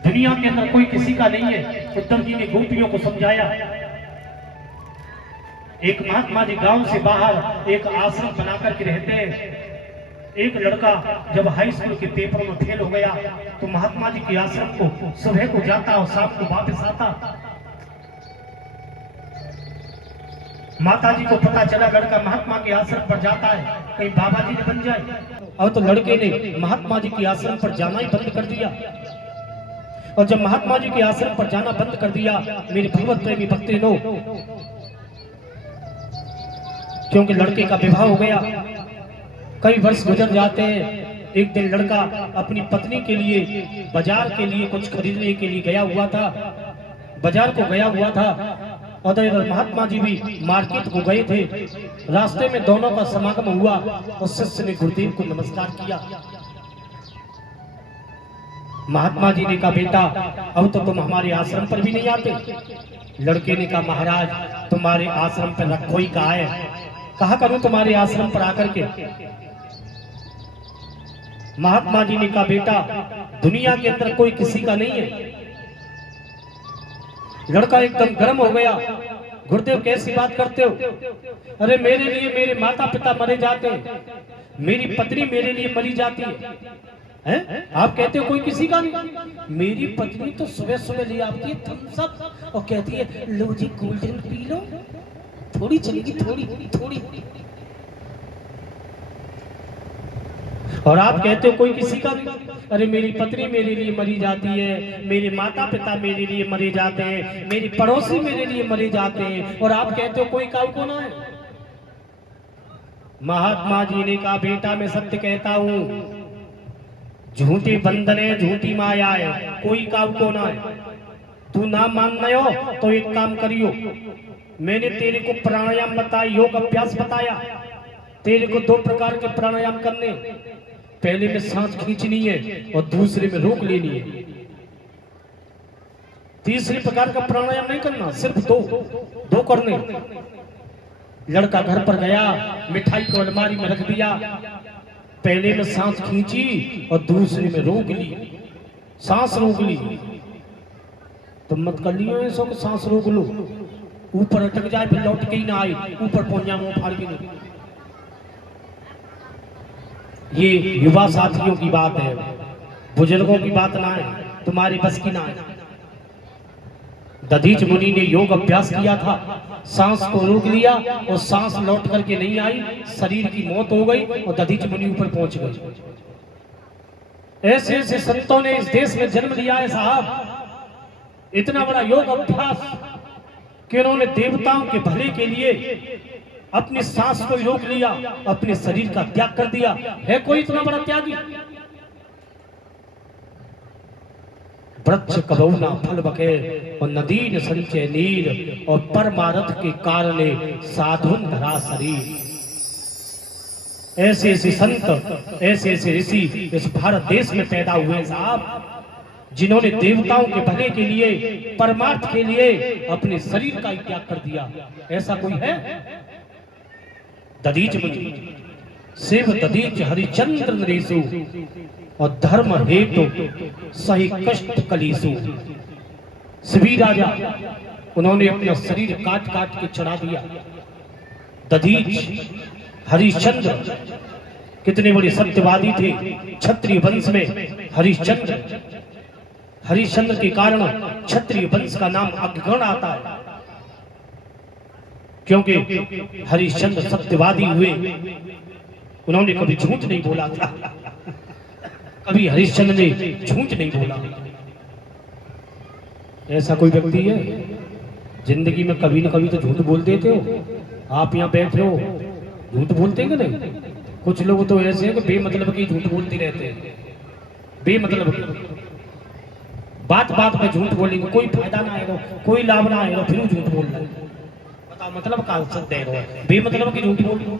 दुनिया के अंदर कोई किसी का नहीं है। उद्धव जी ने गोपियों को समझाया। एक महात्मा जी गांव से बाहर एक आश्रम बनाकर के रहते हैं। एक लड़का जब हाई स्कूल के पेपर में फेल हो गया तो महात्मा जी के आश्रम को सुबह को जाता और शाम को वापस आता। माता जी को पता चला लड़का महात्मा के आश्रम पर जाता है, कहीं बाबा जी ने बन जाए। और तो लड़के ने महात्मा जी के आश्रम पर जाना ही बंद कर दिया। और जब महात्मा जी के आश्रम पर जाना बंद कर दिया, मेरे भगवत प्रेमी भक्तजनों, क्योंकि लड़के का विवाह हो गया, कई वर्ष गुजर जाते हैं। एक दिन लड़का अपनी पत्नी के लिए बाजार के लिए कुछ खरीदने के लिए गया हुआ था, बाजार को गया हुआ था। और इधर महात्मा जी भी मार्केट को गए थे। रास्ते में दोनों का समागम हुआ और शिष्य ने गुरुदेव को नमस्कार किया। महात्मा जी ने कहा, बेटा अब तो तुम हमारे आश्रम पर भी नहीं आते। लड़के ने कहा, महाराज तुम्हारे आश्रम पर रखो ही कहा है, कहा करूं तुम्हारे आश्रम पर आकर के। महात्मा जी ने कहा बेटा दुनिया के अंदर कोई किसी का नहीं है। लड़का एकदम गर्म हो गया। गुरुदेव कैसी बात करते हो? अरे मेरे लिए मेरे माता पिता मरे जाते हैं, मेरी पत्नी मेरे लिए मरी जाती है? आप कहते हो कोई किसी का नहीं? मेरी पत्नी तो सुबह सुबह ले आती है थम्स अप और कहती है लो जी कोल्ड ड्रिंक पी लो, थोड़ी चलेगी थोड़ी थोड़ी। और आप कहते हो कोई किसी का नहीं? अरे मेरी पत्नी मेरे लिए मरी जाती है, मेरे माता पिता मेरे लिए मरे जाते हैं, मेरी पड़ोसी मेरे लिए मरे जाते हैं, और आप कहते हो कोई काऊ को ना है। महात्मा जी ने कहा बेटा मैं सत्य कहता हूं, झूठी बंधन है, झूठी माया है, कोई काऊ को ना है। तू ना मान रहे हो तो एक काम करियो, मैंने तेरे को प्राणायाम बताया, योग अभ्यास बताया। तेरे को 2 प्रकार के प्राणायाम करने, पहले में सांस खींचनी है और दूसरे में रोक लेनी है। तीसरे प्रकार का प्राणायाम नहीं करना, सिर्फ दो करने। लड़का घर पर गया, मिठाई को अलमारी में रख दिया, पहले में सांस खींची और दूसरे में रोक ली, सांस रोक ली। तो मत कर लियो ऐसा कि सांस रोक लो, ऊपर अटक जाए फिर लौट के ही ना आए, ऊपर पहुंच जाए मुंह फाड़ के नहीं। ये युवा साथियों की बात है, बुजुर्गों की बात ना है, तुम्हारी बस की ना है। दधीच मुनि ने योग अभ्यास किया था, सांस को रोक लिया और सांस लौट करके नहीं आई, शरीर की मौत हो गई और दधीच मुनि ऊपर पहुंच गए। ऐसे ऐसे संतों ने इस देश में जन्म लिया है साहब। इतना बड़ा योग अभ्यास कि उन्होंने देवताओं के भले के लिए अपनी सांस को रोक लिया, अपने शरीर का त्याग कर दिया। है कोई इतना बड़ा त्यागी? वृक्ष कबहु ना फल बके और नदी न संचय नीर, और परमारथ के कारणे साधुन धरा शरीर। ऐसे ऐसे संत, ऐसे ऐसे ऋषि इस भारत देश में पैदा हुए साहब, जिन्होंने देवताओं के भले के लिए, परमार्थ के लिए अपने शरीर का त्याग कर दिया। ऐसा कोई है? दधीच मुनि शिव दधीच हरिचंद्र नरेशु, और धर्म हेतु सही कष्ट कलीसु। शिवी राजा, उन्होंने अपना शरीर काट काट के चढ़ा दिया। दधीच हरिश्चंद्र कितने बड़े सत्यवादी थे, क्षत्रिय वंश में हरिश्चंद्र। हरिश्चंद्र के कारण क्षत्रिय वंश का नाम अग्रगण आता है, क्योंकि हरिश्चंद्र सत्यवादी हुए। उन्होंने कभी झूठ नहीं बोला था, कभी हरिश्चंद्र ने झूठ नहीं बोला। ऐसा कोई व्यक्ति है जिंदगी में कभी न कभी तो झूठ बोल देते हो? आप यहाँ बैठे हो, झूठ बोलते हैं कि नहीं? कुछ लोग तो ऐसे हैं कि बेमतलब की झूठ बोलते रहते हैं, बेमतलब की बात बात में झूठ बोलेंगे, कोई फायदा ना आएगा, कोई लाभ ना आएगा, फिर झूठ बोल रहे हैं। बताओ मतलब का दे रहे हो, बेमतलब की झूठ बोल।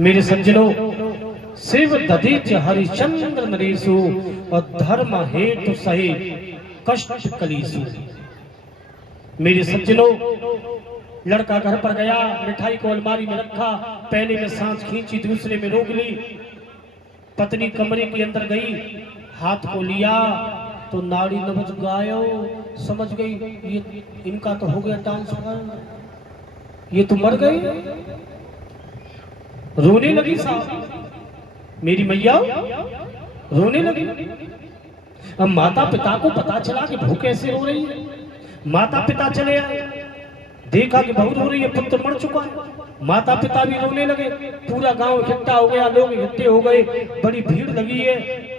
मेरे सज्जनों, शिव दधीच हरिश्चंद्र नरेशु, और धर्म हेतु सहे कष्ट कलीसु। मेरे सज्जनों, लड़का घर पर गया, मिठाई को अलमारी में रखा, पहले में सांस खींची, दूसरे में रोक ली। पत्नी कमरे के अंदर गई, हाथ को लिया तो नाड़ी नबज गायो, समझ गई ये इनका तो हो गया ट्रांसफर, ये तो मर गए। रोने लगी साहब, मेरी मैया रोने लगी। अब माता पिता को पता चला कि बहू कैसे रो रही है। माता पिता चले आए, देखा कि बहू रो रही है, पुत्र मर चुका है। माता पिता भी रोने लगे, पूरा गांव इकट्ठा हो गया, लोग इकट्ठे हो गए, बड़ी भीड़ लगी है।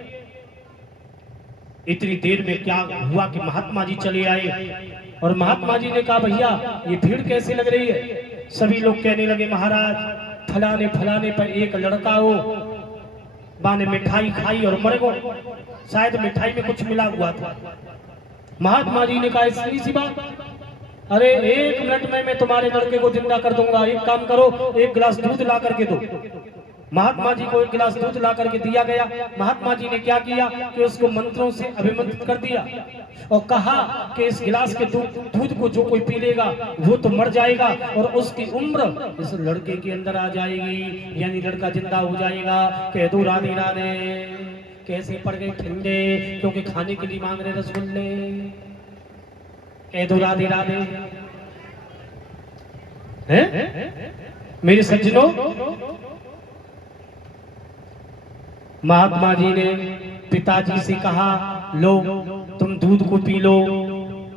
इतनी देर में क्या हुआ कि महात्मा जी चले आए, और महात्मा जी ने कहा भैया ये भीड़ कैसे लग रही है? सभी लोग कहने लगे महाराज फलाने फलाने पर एक लड़का हो, बाने मिठाई खाई और मर गो, शायद मिठाई में कुछ मिला हुआ था। महात्मा जी ने कहा इतनी सी बात, अरे 1 मिनट में मैं तुम्हारे लड़के को जिंदा कर दूंगा, एक काम करो, 1 गिलास दूध ला करके दो। महात्मा जी को एक गिलास दूध ला करके दिया गया। महात्मा जी ने क्या किया कि उसको मंत्रों से अभिमंत्रित कर दिया और कहा कि इस गिलास के दूध को जो कोई पी लेगा वो तो मर जाएगा और उसकी उम्र इस लड़के के अंदर आ जाएगी, यानी लड़का जिंदा हो जाएगा। कह दो राधे राधे। कैसे पड़ गए ठंडे, क्योंकि खाने के लिए मांग रहे रसगुल्ले। कह दो राधे राधे। मेरे सज्जनों, महात्मा जी ने पिताजी से कहा, लो तुम दूध को पी लो,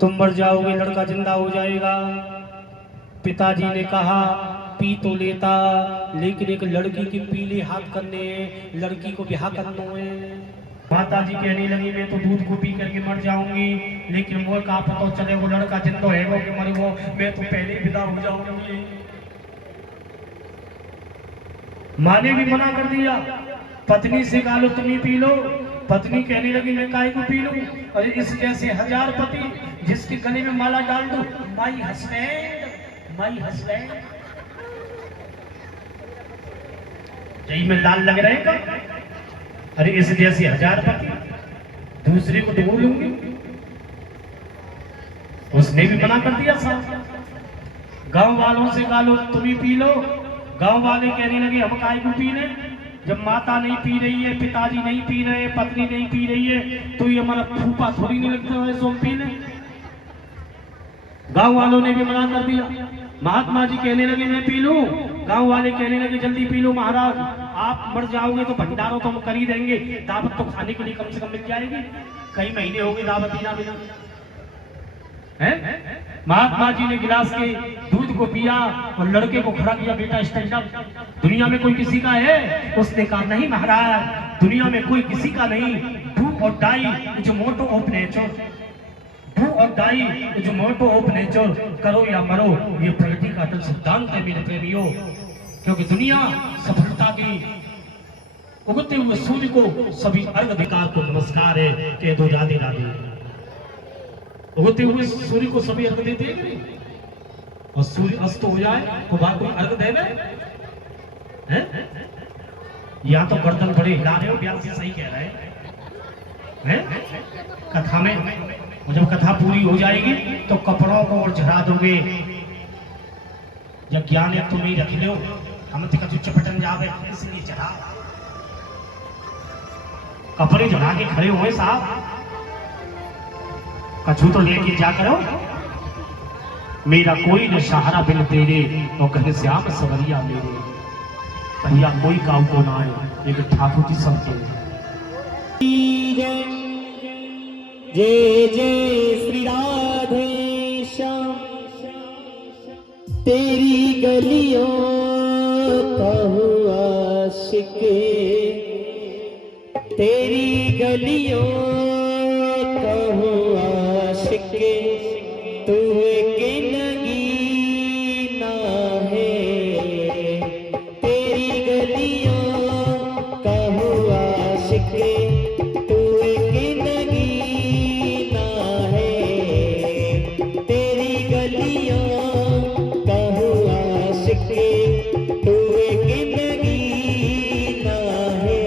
तुम मर जाओगे, लड़का जिंदा हो जाएगा। पिताजी ने कहा पी तो लेता, लेकिन एक लड़की के पीले हाथ करने, लड़की को ब्याह करना है। माता जी कहने लगी मैं तो दूध को पी करके मर जाऊंगी, लेकिन वो का पता चले वो लड़का जिंदा है वो कि मर वो, मैं तो पहले ही विदा हो जाऊंगी। माँ ने भी मना कर दिया। पत्नी से कहा लो तुम ही पी लो। पत्नी कहने लगी मैं काहे को पी लूं, और इस जैसे 1000 पति जिसके गले में माला डाल दूं, माई हस्बैंड माई हस्बैंड, यही में लाल लग रहे का। अरे इस जैसे 1000 पति दूसरे को ढूंढ लूंगी। उसने भी मना कर दिया साहब। गांव वालों से कहा लो तुम ही पी लो। गांव वाले कहने लगे हम काहे को पी लें, जब माता नहीं पी रही है, पिताजी नहीं पी रहे, पत्नी नहीं पी रही है, तो ये हमारा फूफा थोड़ी नहीं लगता है सो पी लें। गांव वालों ने भी मना कर दिया। महात्मा जी कहने लगे मैं पी लूं। गांव वाले कहने लगे जल्दी पी लो महाराज, आप मर जाओगे तो भंडारों तो हम कर ही देंगे, दावत तो खाने के लिए कम से कम मिल जाएगी। कई महीने हो गए दावत ही ना मिला है। महात्मा जी ने गिलास के दूध को पिया और लड़के को खड़ा किया, बेटा स्टैंड अप, दुनिया में कोई किसी का है? उसने कहा नहीं महाराज, दुनिया में कोई किसी का नहीं। Do or die is motto of nature, do or die is motto of nature, करो या मरो, ये प्रकृति का अटल सिद्धांत है मेरे प्रेमियों। क्योंकि दुनिया सफलता की उगते हुए सूर्य को सभी अर्घ अधिकार को नमस्कार है। कह दो राधे राधे। उगते हुए सूर्य को सभी अर्घ देते हैं नहीं, और सूर्य अस्त हो जाए तो बात कोई अर्घ देवे हैं? या तो गर्दन बड़े हिला रहे हो, ब्यास सही कह रहे हैं। कथा में जब कथा पूरी हो जाएगी तो कपड़ों को और झरा दोगे। जब ज्ञान है तुम ही रख लो, हम तो चपटन जावे इसलिए झरा, कपड़े झरा के खड़े हुए साहब, कछू तो लेके जा करो। मेरा कोई न सहारा बिन तेरे, और कहे श्याम सवरिया मेरे, भैया कोई काम को ना आए, एक ठाकुर जी सबके। जय जय श्री राधे श्याम, तेरी गलियों का हुआ आशिक़, तेरी गलियों का हुआ आशिक़, तू एक नगीना है। तेरी गलियों का हुआ आशिक़, तू एक नगीना है। तेरी गलियों का हुआ आशिक़, तू एक नगीना है।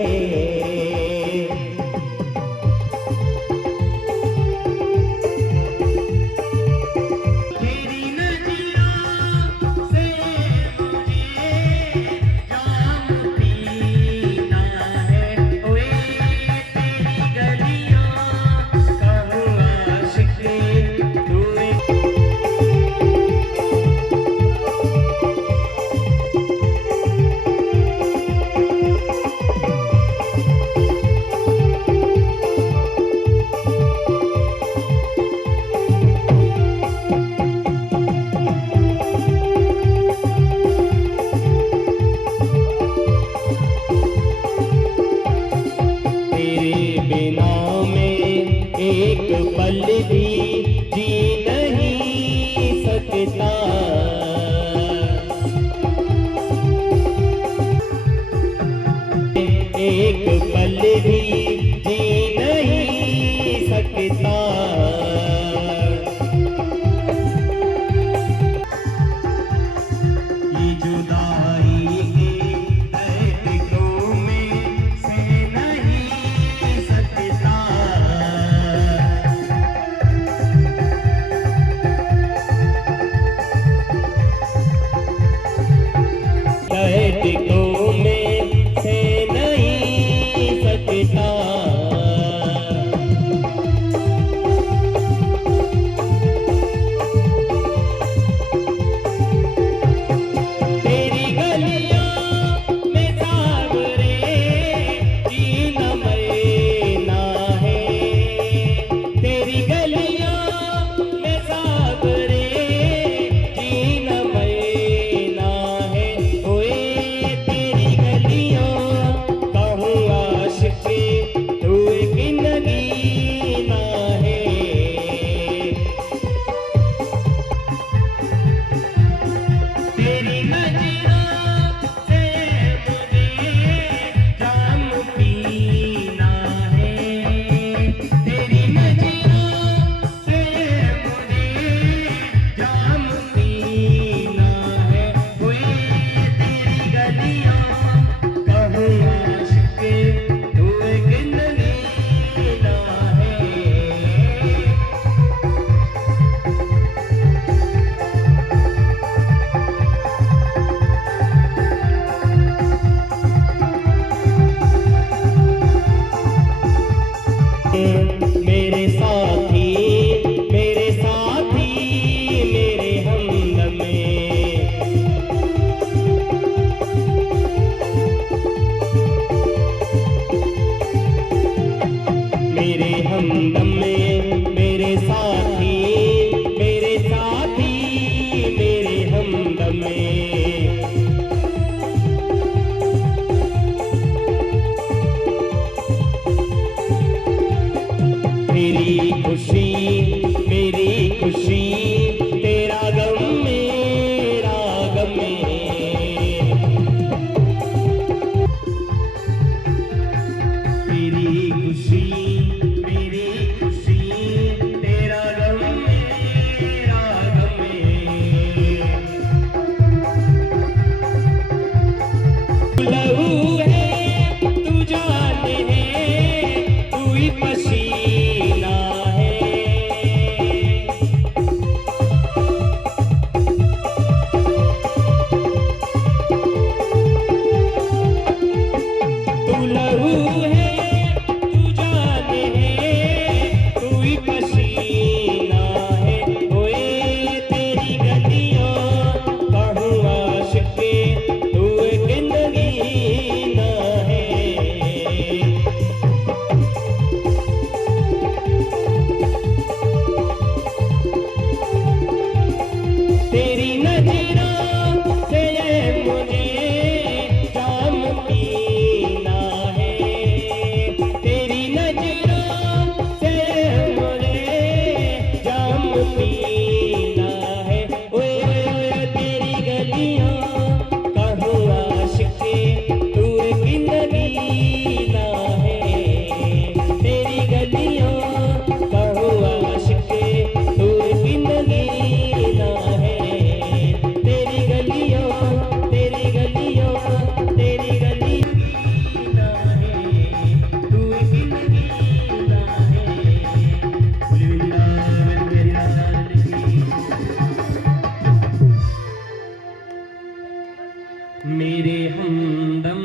मेरे हमदम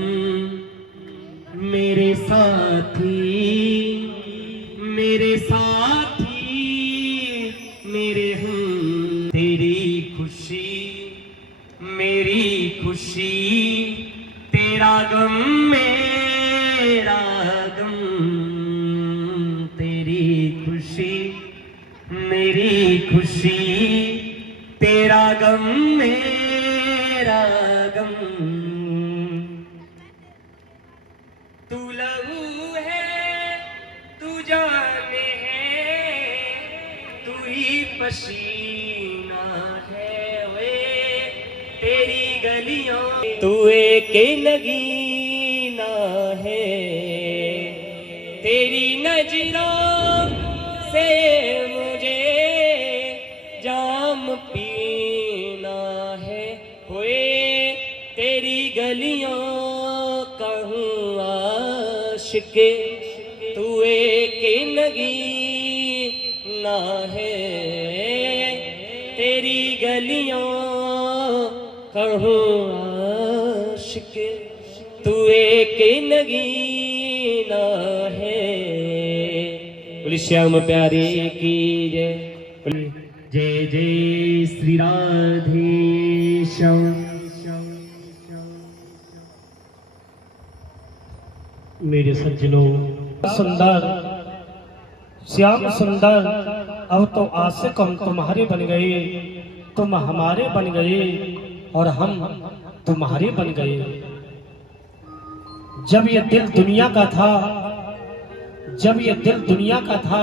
मेरे साथी मेरे साथी मेरे हम तेरी खुशी मेरी खुशी तेरा गम मेरा गम तेरी खुशी मेरी खुशी तेरा गम मेरा गम तू लहू है तू जान है तू ही पसीना है वे तेरी गलियों तू एक नगीना है तेरी नजरों से मुझे जाम पीना है हुए तेरी गलियों कहूँ आशिके तू एक नगीना है तेरी गलियों कहूँ आशिके तू एक नगीना है। बोले श्याम प्यारे की जय। जय जय श्री राधे श्याम। मेरे सज्जनों, सुंदर श्याम सुंदर, अब तो आशिक हम तुम्हारे बन गए, तुम हमारे बन गए और हम तुम्हारे बन गए। जब ये दिल दुनिया का था, जब ये दिल दुनिया का था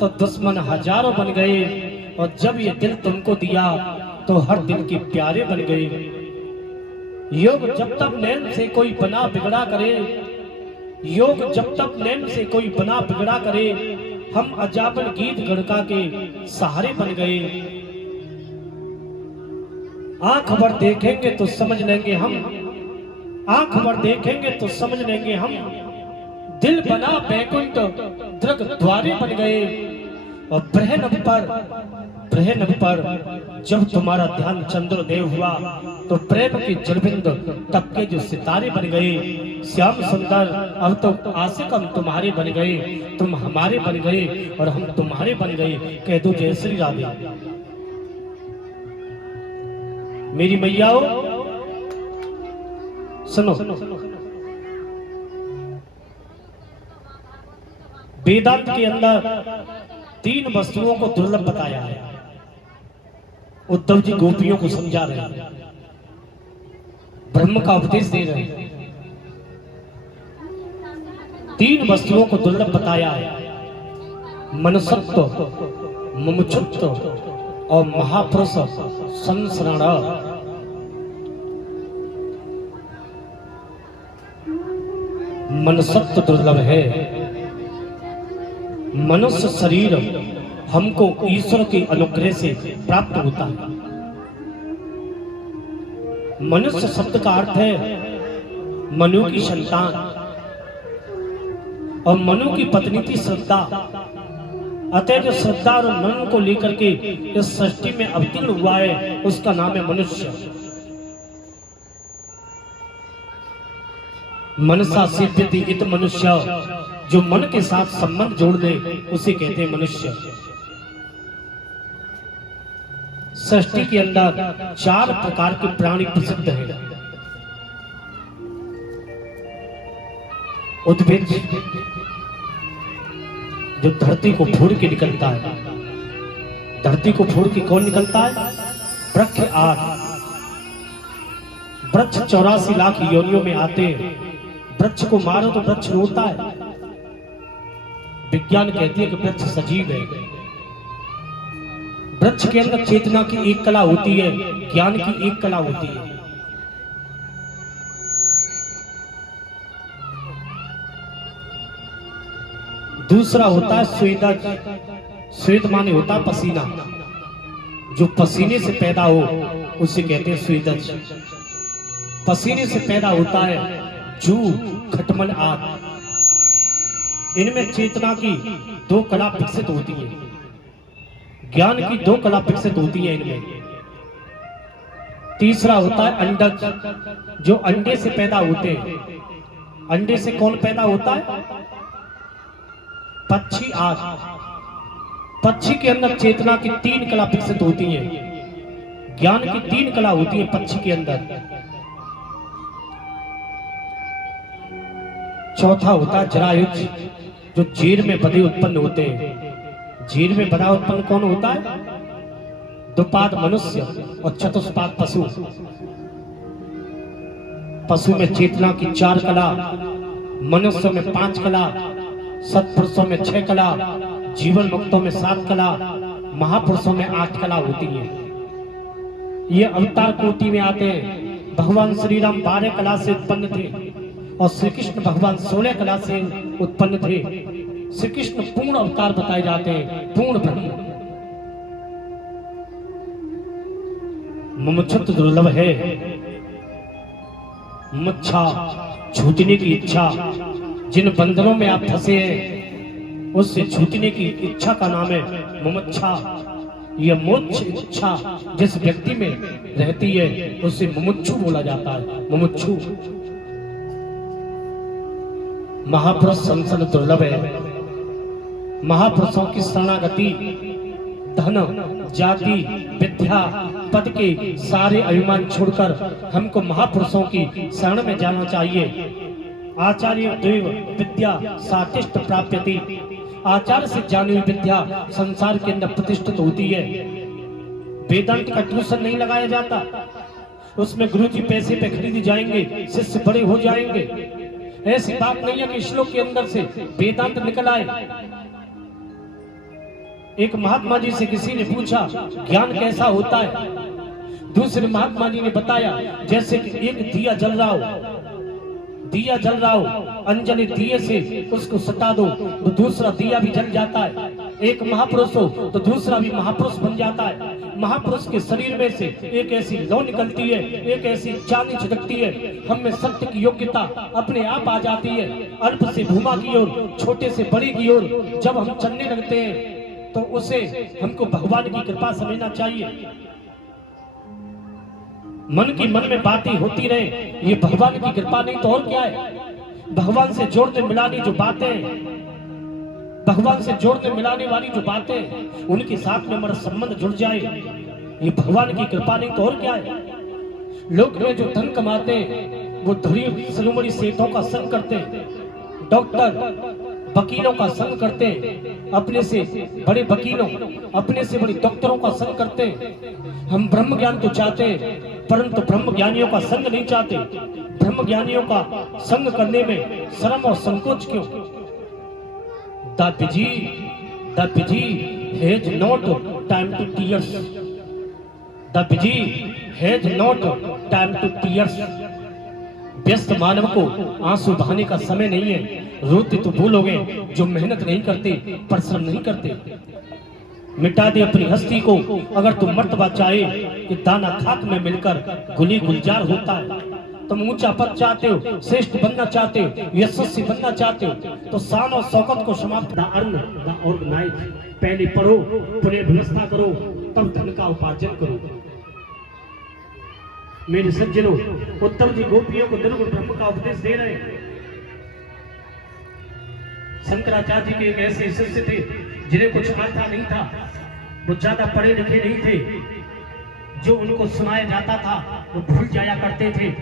तो दुश्मन हजारों बन गए, और जब ये दिल तुमको दिया तो हर दिल के प्यारे बन गए। योग जब तक नैन से कोई बना बिगड़ा करे, योग जब तक नैन से कोई बना बिगड़ा करे, हम अजाबन गीत गड़का के सहारे बन गए। आंख भर देखेंगे तो समझ लेंगे हम, आंख भर देखेंगे तो समझ लेंगे हम, दिल बना बैकुंठ दृग द्वारे बन गए। और प्रहनव पर जब तुम्हारा ध्यान चंद्रदेव हुआ तो प्रेम के जलबिंद तबके जो सितारे बन गए। श्याम सुंदर, अब तो आशिक हम तुम्हारे बन गए, तुम हमारे बन गए और हम तुम्हारे बन गए। कह दो जय श्री राधे। मेरी मैयाओ सुनो, वेदांत के अंदर 3 वस्तुओं को दुर्लभ बताया है। उद्धव जी गोपियों को समझा रहे हैं, ब्रह्म का उपदेश दे रहे हैं। 3 वस्तुओं को दुर्लभ बताया है, मनुष्यत्व, मुमुक्षुत्व और महापुरुष संसरण। मनुष्यत्व दुर्लभ है। मनुष्य शरीर हमको ईश्वर के अनुग्रह से प्राप्त होता है। मनुष्य शब्द का अर्थ है मनु की संतान, और मनु की पत्नी थी श्रद्धा। अतः जो श्रद्धा और मन को लेकर के इस सृष्टि में अवतीर्ण हुआ है, उसका नाम है मनुष्य। मनसा सिद्ध्यति इत मनुष्य, जो मन के साथ संबंध जोड़ दे उसे कहते हैं मनुष्य। सृष्टि के अंदर 4 प्रकार के प्राणी प्रसिद्ध हैं। उद्भिज, जो धरती को फोड़ के निकलता है। धरती को फोड़ के कौन निकलता है? वृक्ष आदि। वृक्ष 84 लाख योनियों में आते हैं। वृक्ष को मारो तो वृक्ष रोता है। विज्ञान कहती है कि वृक्ष सजीव है। वृक्ष के अंदर चेतना की एक कला होती है, ज्ञान की एक कला होती है। दूसरा होता है स्वेदज। स्वेद माने होता है पसीना, जो पसीने से पैदा हो उसे कहते हैं स्वेदज। पसीने से पैदा होता है जू, खटमल आदि। इनमें चेतना की 2 कला विकसित होती है, ज्ञान की 2 कला विकसित होती है इनमें। तीसरा होता है अंडज, जो अंडे से पैदा होते हैं। अंडे से कौन पैदा होता है? पक्षी। आग। पक्षी के अंदर चेतना की 3 कला विकसित होती है, ज्ञान की 3 कला होती है पक्षी के अंदर। चौथा होता है जरायुज, जो जीर में बधे उत्पन्न होते हैं। जीर में बधा उत्पन्न कौन होता है? द्विपाद मनुष्य और चतुष्पाद पशु। पशु में चेतना की 4 कला, मनुष्य में 5 कला, सत्पुरुषों में 6 कला, जीवन मुक्तों में 7 कला, महापुरुषों में 8 कला होती है। ये अवतार कोटि में आते हैं। भगवान श्री राम 12 कला से उत्पन्न थे और श्री कृष्ण भगवान 16 कला से उत्पन्न थे। श्री कृष्ण पूर्ण अवतार बताए जाते हैं, पूर्ण ब्रह्म। मुमुक्षुत्व दुर्लभ है। मुच्छा, छूटने की इच्छा। जिन बंधनों में आप फंसे हैं, उससे छूटने की इच्छा का नाम है मुमुक्षा। यह मोक्ष इच्छा जिस व्यक्ति में रहती है, उसे मुमुक्षु बोला जाता है। मुमुक्षु। महापुरुष संसद दुर्लभ है। महापुरुषों की शरणागति धन, जाति, विद्या, पद के सारे अभिमान छोड़कर हमको महापुरुषों की शरण में जाना चाहिए। आचार्य देव विद्या सातिष्ठ प्राप्यति। आचार्य से जानी हुई विद्या संसार के अंदर प्रतिष्ठित होती है। वेदांत का ट्यूशन नहीं लगाया जाता, उसमें गुरुजी पैसे पे खरीदी जाएंगे, शिष्य बड़े हो जाएंगे। ऐसी बात नहीं है कि श्लोक के अंदर से वेदांत निकल आए। एक महात्मा जी से किसी ने पूछा ज्ञान कैसा होता है? दूसरे महात्मा जी ने बताया जैसे कि एक दिया जल रहा हो, दिया जल रहा हो, अंजलि दिए से उसको सता दो तो दूसरा दिया भी जल जाता है। एक महापुरुष हो तो दूसरा भी महापुरुष बन जाता है। महापुरुष के शरीर में से एक ऐसी लौ निकलती है, एक ऐसी चांदी छिटकती है, हम में सत्य की योग्यता अपने आप आ जाती है। अल्प से भूमा की ओर, छोटे से बड़ी की ओर जब हम चलने लगते हैं तो उसे हमको भगवान की कृपा समझना चाहिए। मन की मन में बातें होती रहे, ये भगवान की कृपा नहीं तो और क्या है। भगवान से जोड़ने मिलाने जो बातें, भगवान से जोड़ने मिलाने वाली जो बातें, उनके साथ में हमारा संबंध जुड़ जाए, ये भगवान की कृपा नहीं तो और क्या है। लोग में जो धन कमाते हैं वो धनी शिरोमणि सेठों का संग करते हैं, डॉक्टर वकीलों का संग करते हैं, अपने से बड़े वकीलों, अपने से बड़े डॉक्टरों का संग करते हैं। हम ब्रह्म ज्ञान तो चाहते हैं परंतु ब्रह्म ज्ञानियों का संग नहीं चाहते। ब्रह्म ज्ञानियों का संग करने में शर्म और संकोच क्यों? The busy has not time to tears. The busy has not time to tears. व्यस्त मानव को आंसू बहाने का समय नहीं है। रोते तो वो लोग हैं जो मेहनत नहीं करते, परिश्रम नहीं करते। मिटा दे अपनी हस्ती को अगर तुम मर्तबा चाहे कि दाना खाक में मिलकर गुली गुलजार होता है। तुम ऊंचा पद चाहते हो, श्रेष्ठ बनना चाहते हो, यशस्वी बनना चाहते हो तो शान और शौकत को समाप्त। द अर्न द ऑर्गेनाइज, पहले पढ़ो, पुनः व्यवस्था करो, तब धन का उपार्जन करो। मेरे सज्जनों, उत्तम जी गोपियों को निर्गुण ब्रह्म का उपदेश दे रहे हैं। शंकराचार्य जी के एक ऐसे शिष्य थे जिन्हें कुछ आता नहीं था, वो ज्यादा पढ़े लिखे नहीं थे, जो उनको सुनाया जाता था वो भूल जाया करते थे।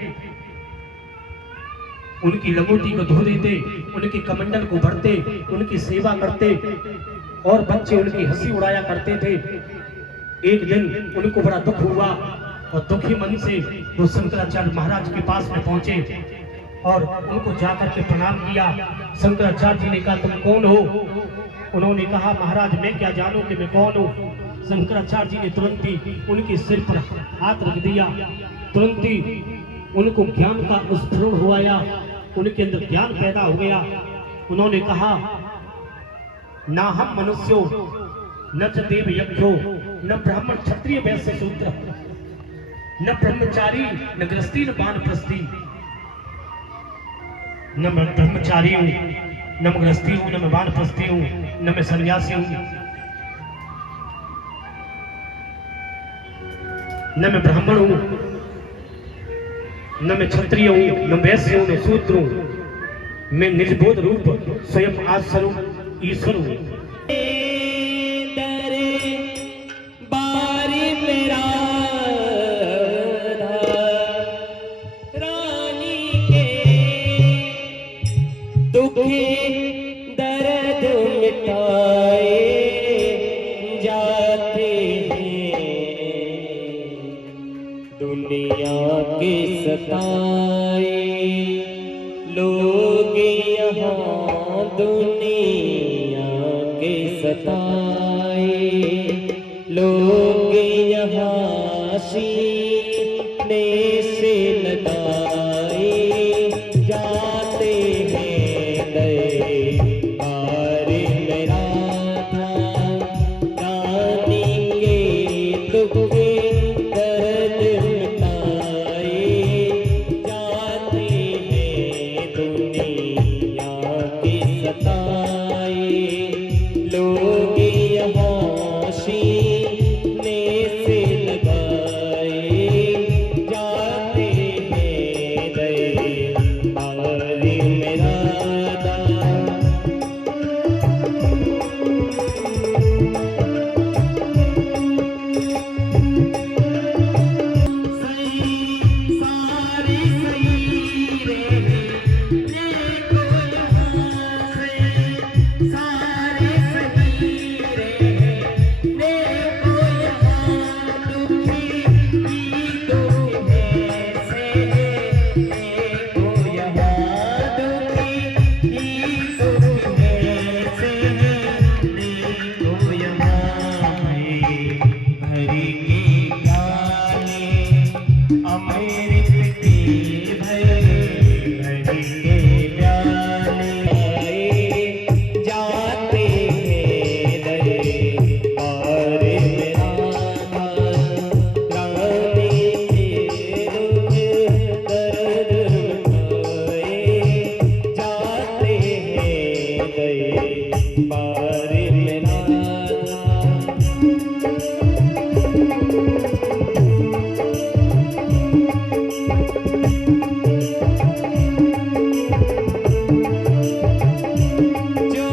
उनकी लंगोटी को धो देते, उनके कमंडल को भरते, उनकी सेवा करते और बच्चे उनकी हंसी उड़ाया करते थे। एक दिन उनको बड़ा दुख हुआ और दुखी मन से वो शंकराचार्य महाराज के पास में पहुंचे और उनको जाकर के प्रणाम किया। शंकराचार्य जी ने कहा तुम कौन हो? उन्होंने कहा महाराज मैं क्या जानूं कि मैं कौन हूँ। शंकराचार्य जी ने तुरंत ही उनके सिर पर हाथ रख दिया, तुरंत ही उनको ज्ञान का स्फुरण हो आया, उनके अंदर ज्ञान पैदा हो गया। उन्होंने कहा ना हम मनुष्यो न च देव यज्ञो न ब्राह्मण क्षत्रिय वैश्य शूद्र न ब्रह्मचारी न गृहस्थी न वानप्रस्थी। न मैं ब्रह्मचारी हूँ, न मैं गृहस्थी हूँ, न मैं वानप्रस्थी हूँ, न मैं सन्यासी हूँ, न मैं ब्राह्मण हूँ, न मैं क्षत्रिय हूँ, न वैश्य हूँ, न शूद्र हूँ। मैं निर्बोध रूप स्वयं आद स्वरूप ईश्वर हूँ। बारी मेरा रानी के दुखी दर्द मिटाए जाते हैं, दुनिया के सताए लोग यहाँ, दुनिया के सताए लोग यहाँ सीने से लगाए जाते हैं। दरबार मेरा रानी के दुख दर्द मिटाए जाते हैं, दुनिया के सताए लोग यहाँ सीने से लगाए जाते हैं। दरबार मेरा सारी सही रे देखो यहाँ से, सारे सही रे देखो यहाँ, दुखी की दुख है से देखो यहाँ, दुखी की दुख है से देखो यहाँ। हरि की गाने अमृत की भरे, हरि के प्याले जाते हैं। दरबार मेरा रानी के दुख दर्द मिटाए जाते हैं। दरबार मेरा जो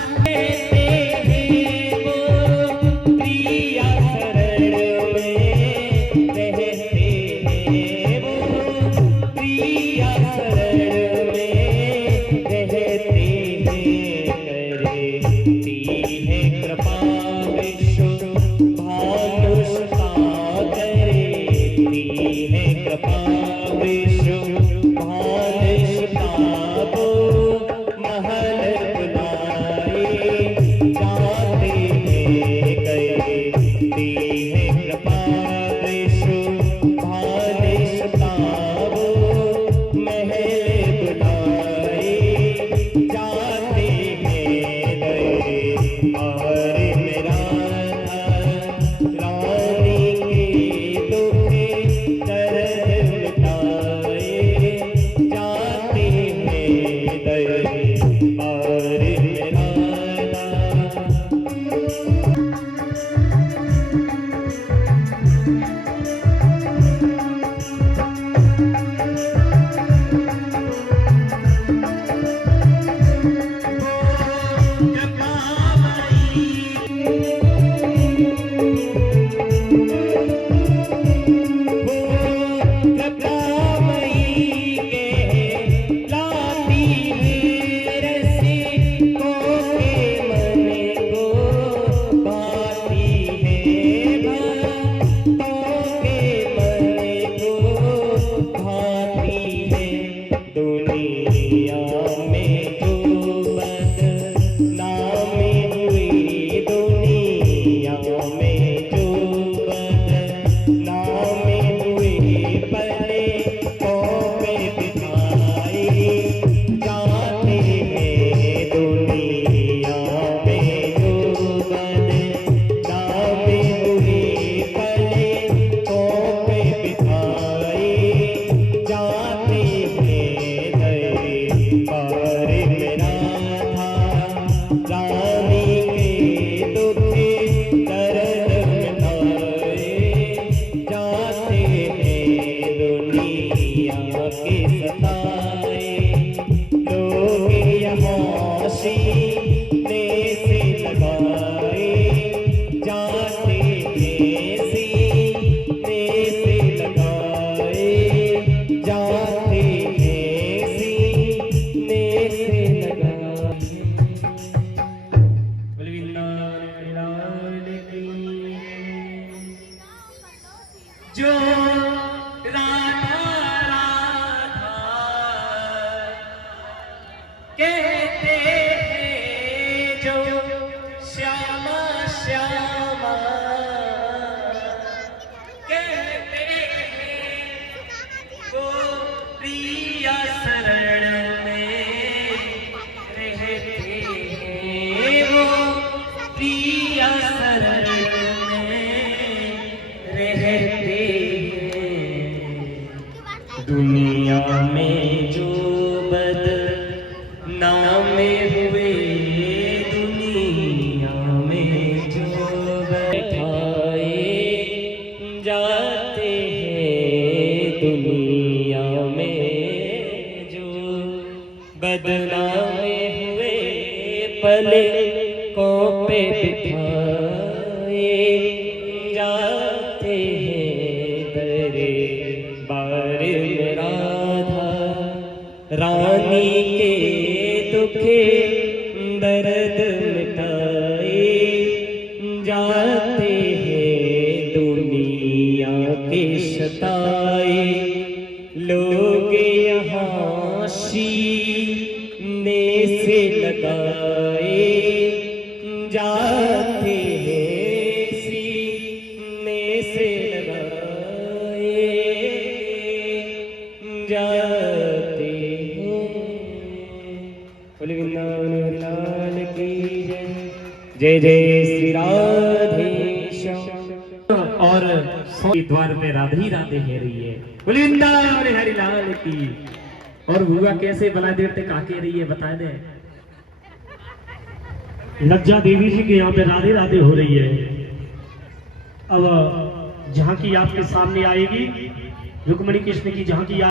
कहते हैं वो प्रिया शरण में रहते हैं, वो प्रिया शरण में रहते हैं। करती है कृपा विश्व भानुषता, करती है कृपा विश्व भानुषता, वो महल बुलाए जाते हैं। करती है कृपा विश्व भानुषता, वो महल बुलाए जाते हैं। दरबार मेरा रानी के दुख दर्द मिटाए जाते हैं। दरबार मेरा करुणामयी के लाती है सीने से लगाए जाते हैं, सीने से लगाए जाते हैं, सीने से लगाए। बलविंदर लाल की जो राधा राधा कहते हैं, जो श्यामा श्यामा कहते हैं, वो प्रिया शरण में रहते हैं, वो प्रिया शरण में रहते हैं। दुनिया में जो बदनाम हुए, दुनिया में जो बैठाए जाते हैं, दुनिया में जो बदनाम हुए पलकों पे बिठाए जाते हैं। दरबार में राधा रानी के दुखे दर्द मिटाए जाते हैं। दुनिया के सताए लोग यहाँ सीने से लगाए जाते हैं, सीने से लगाए जाते हैं। बोले वृंदावन लाल की जय, जय जय श्री राधेश्याम। और द्वार में राधे राधे है रही है। बोले वृंदावन हरि लाल की। और हुआ कैसे बना देर तक आके रही है, बता दे। लज्जा देवी जी के यहाँ पे राधे राधे हो रही है। अब झांकी आपके सामने आएगी, रुक्मणी कृष्ण की झांकी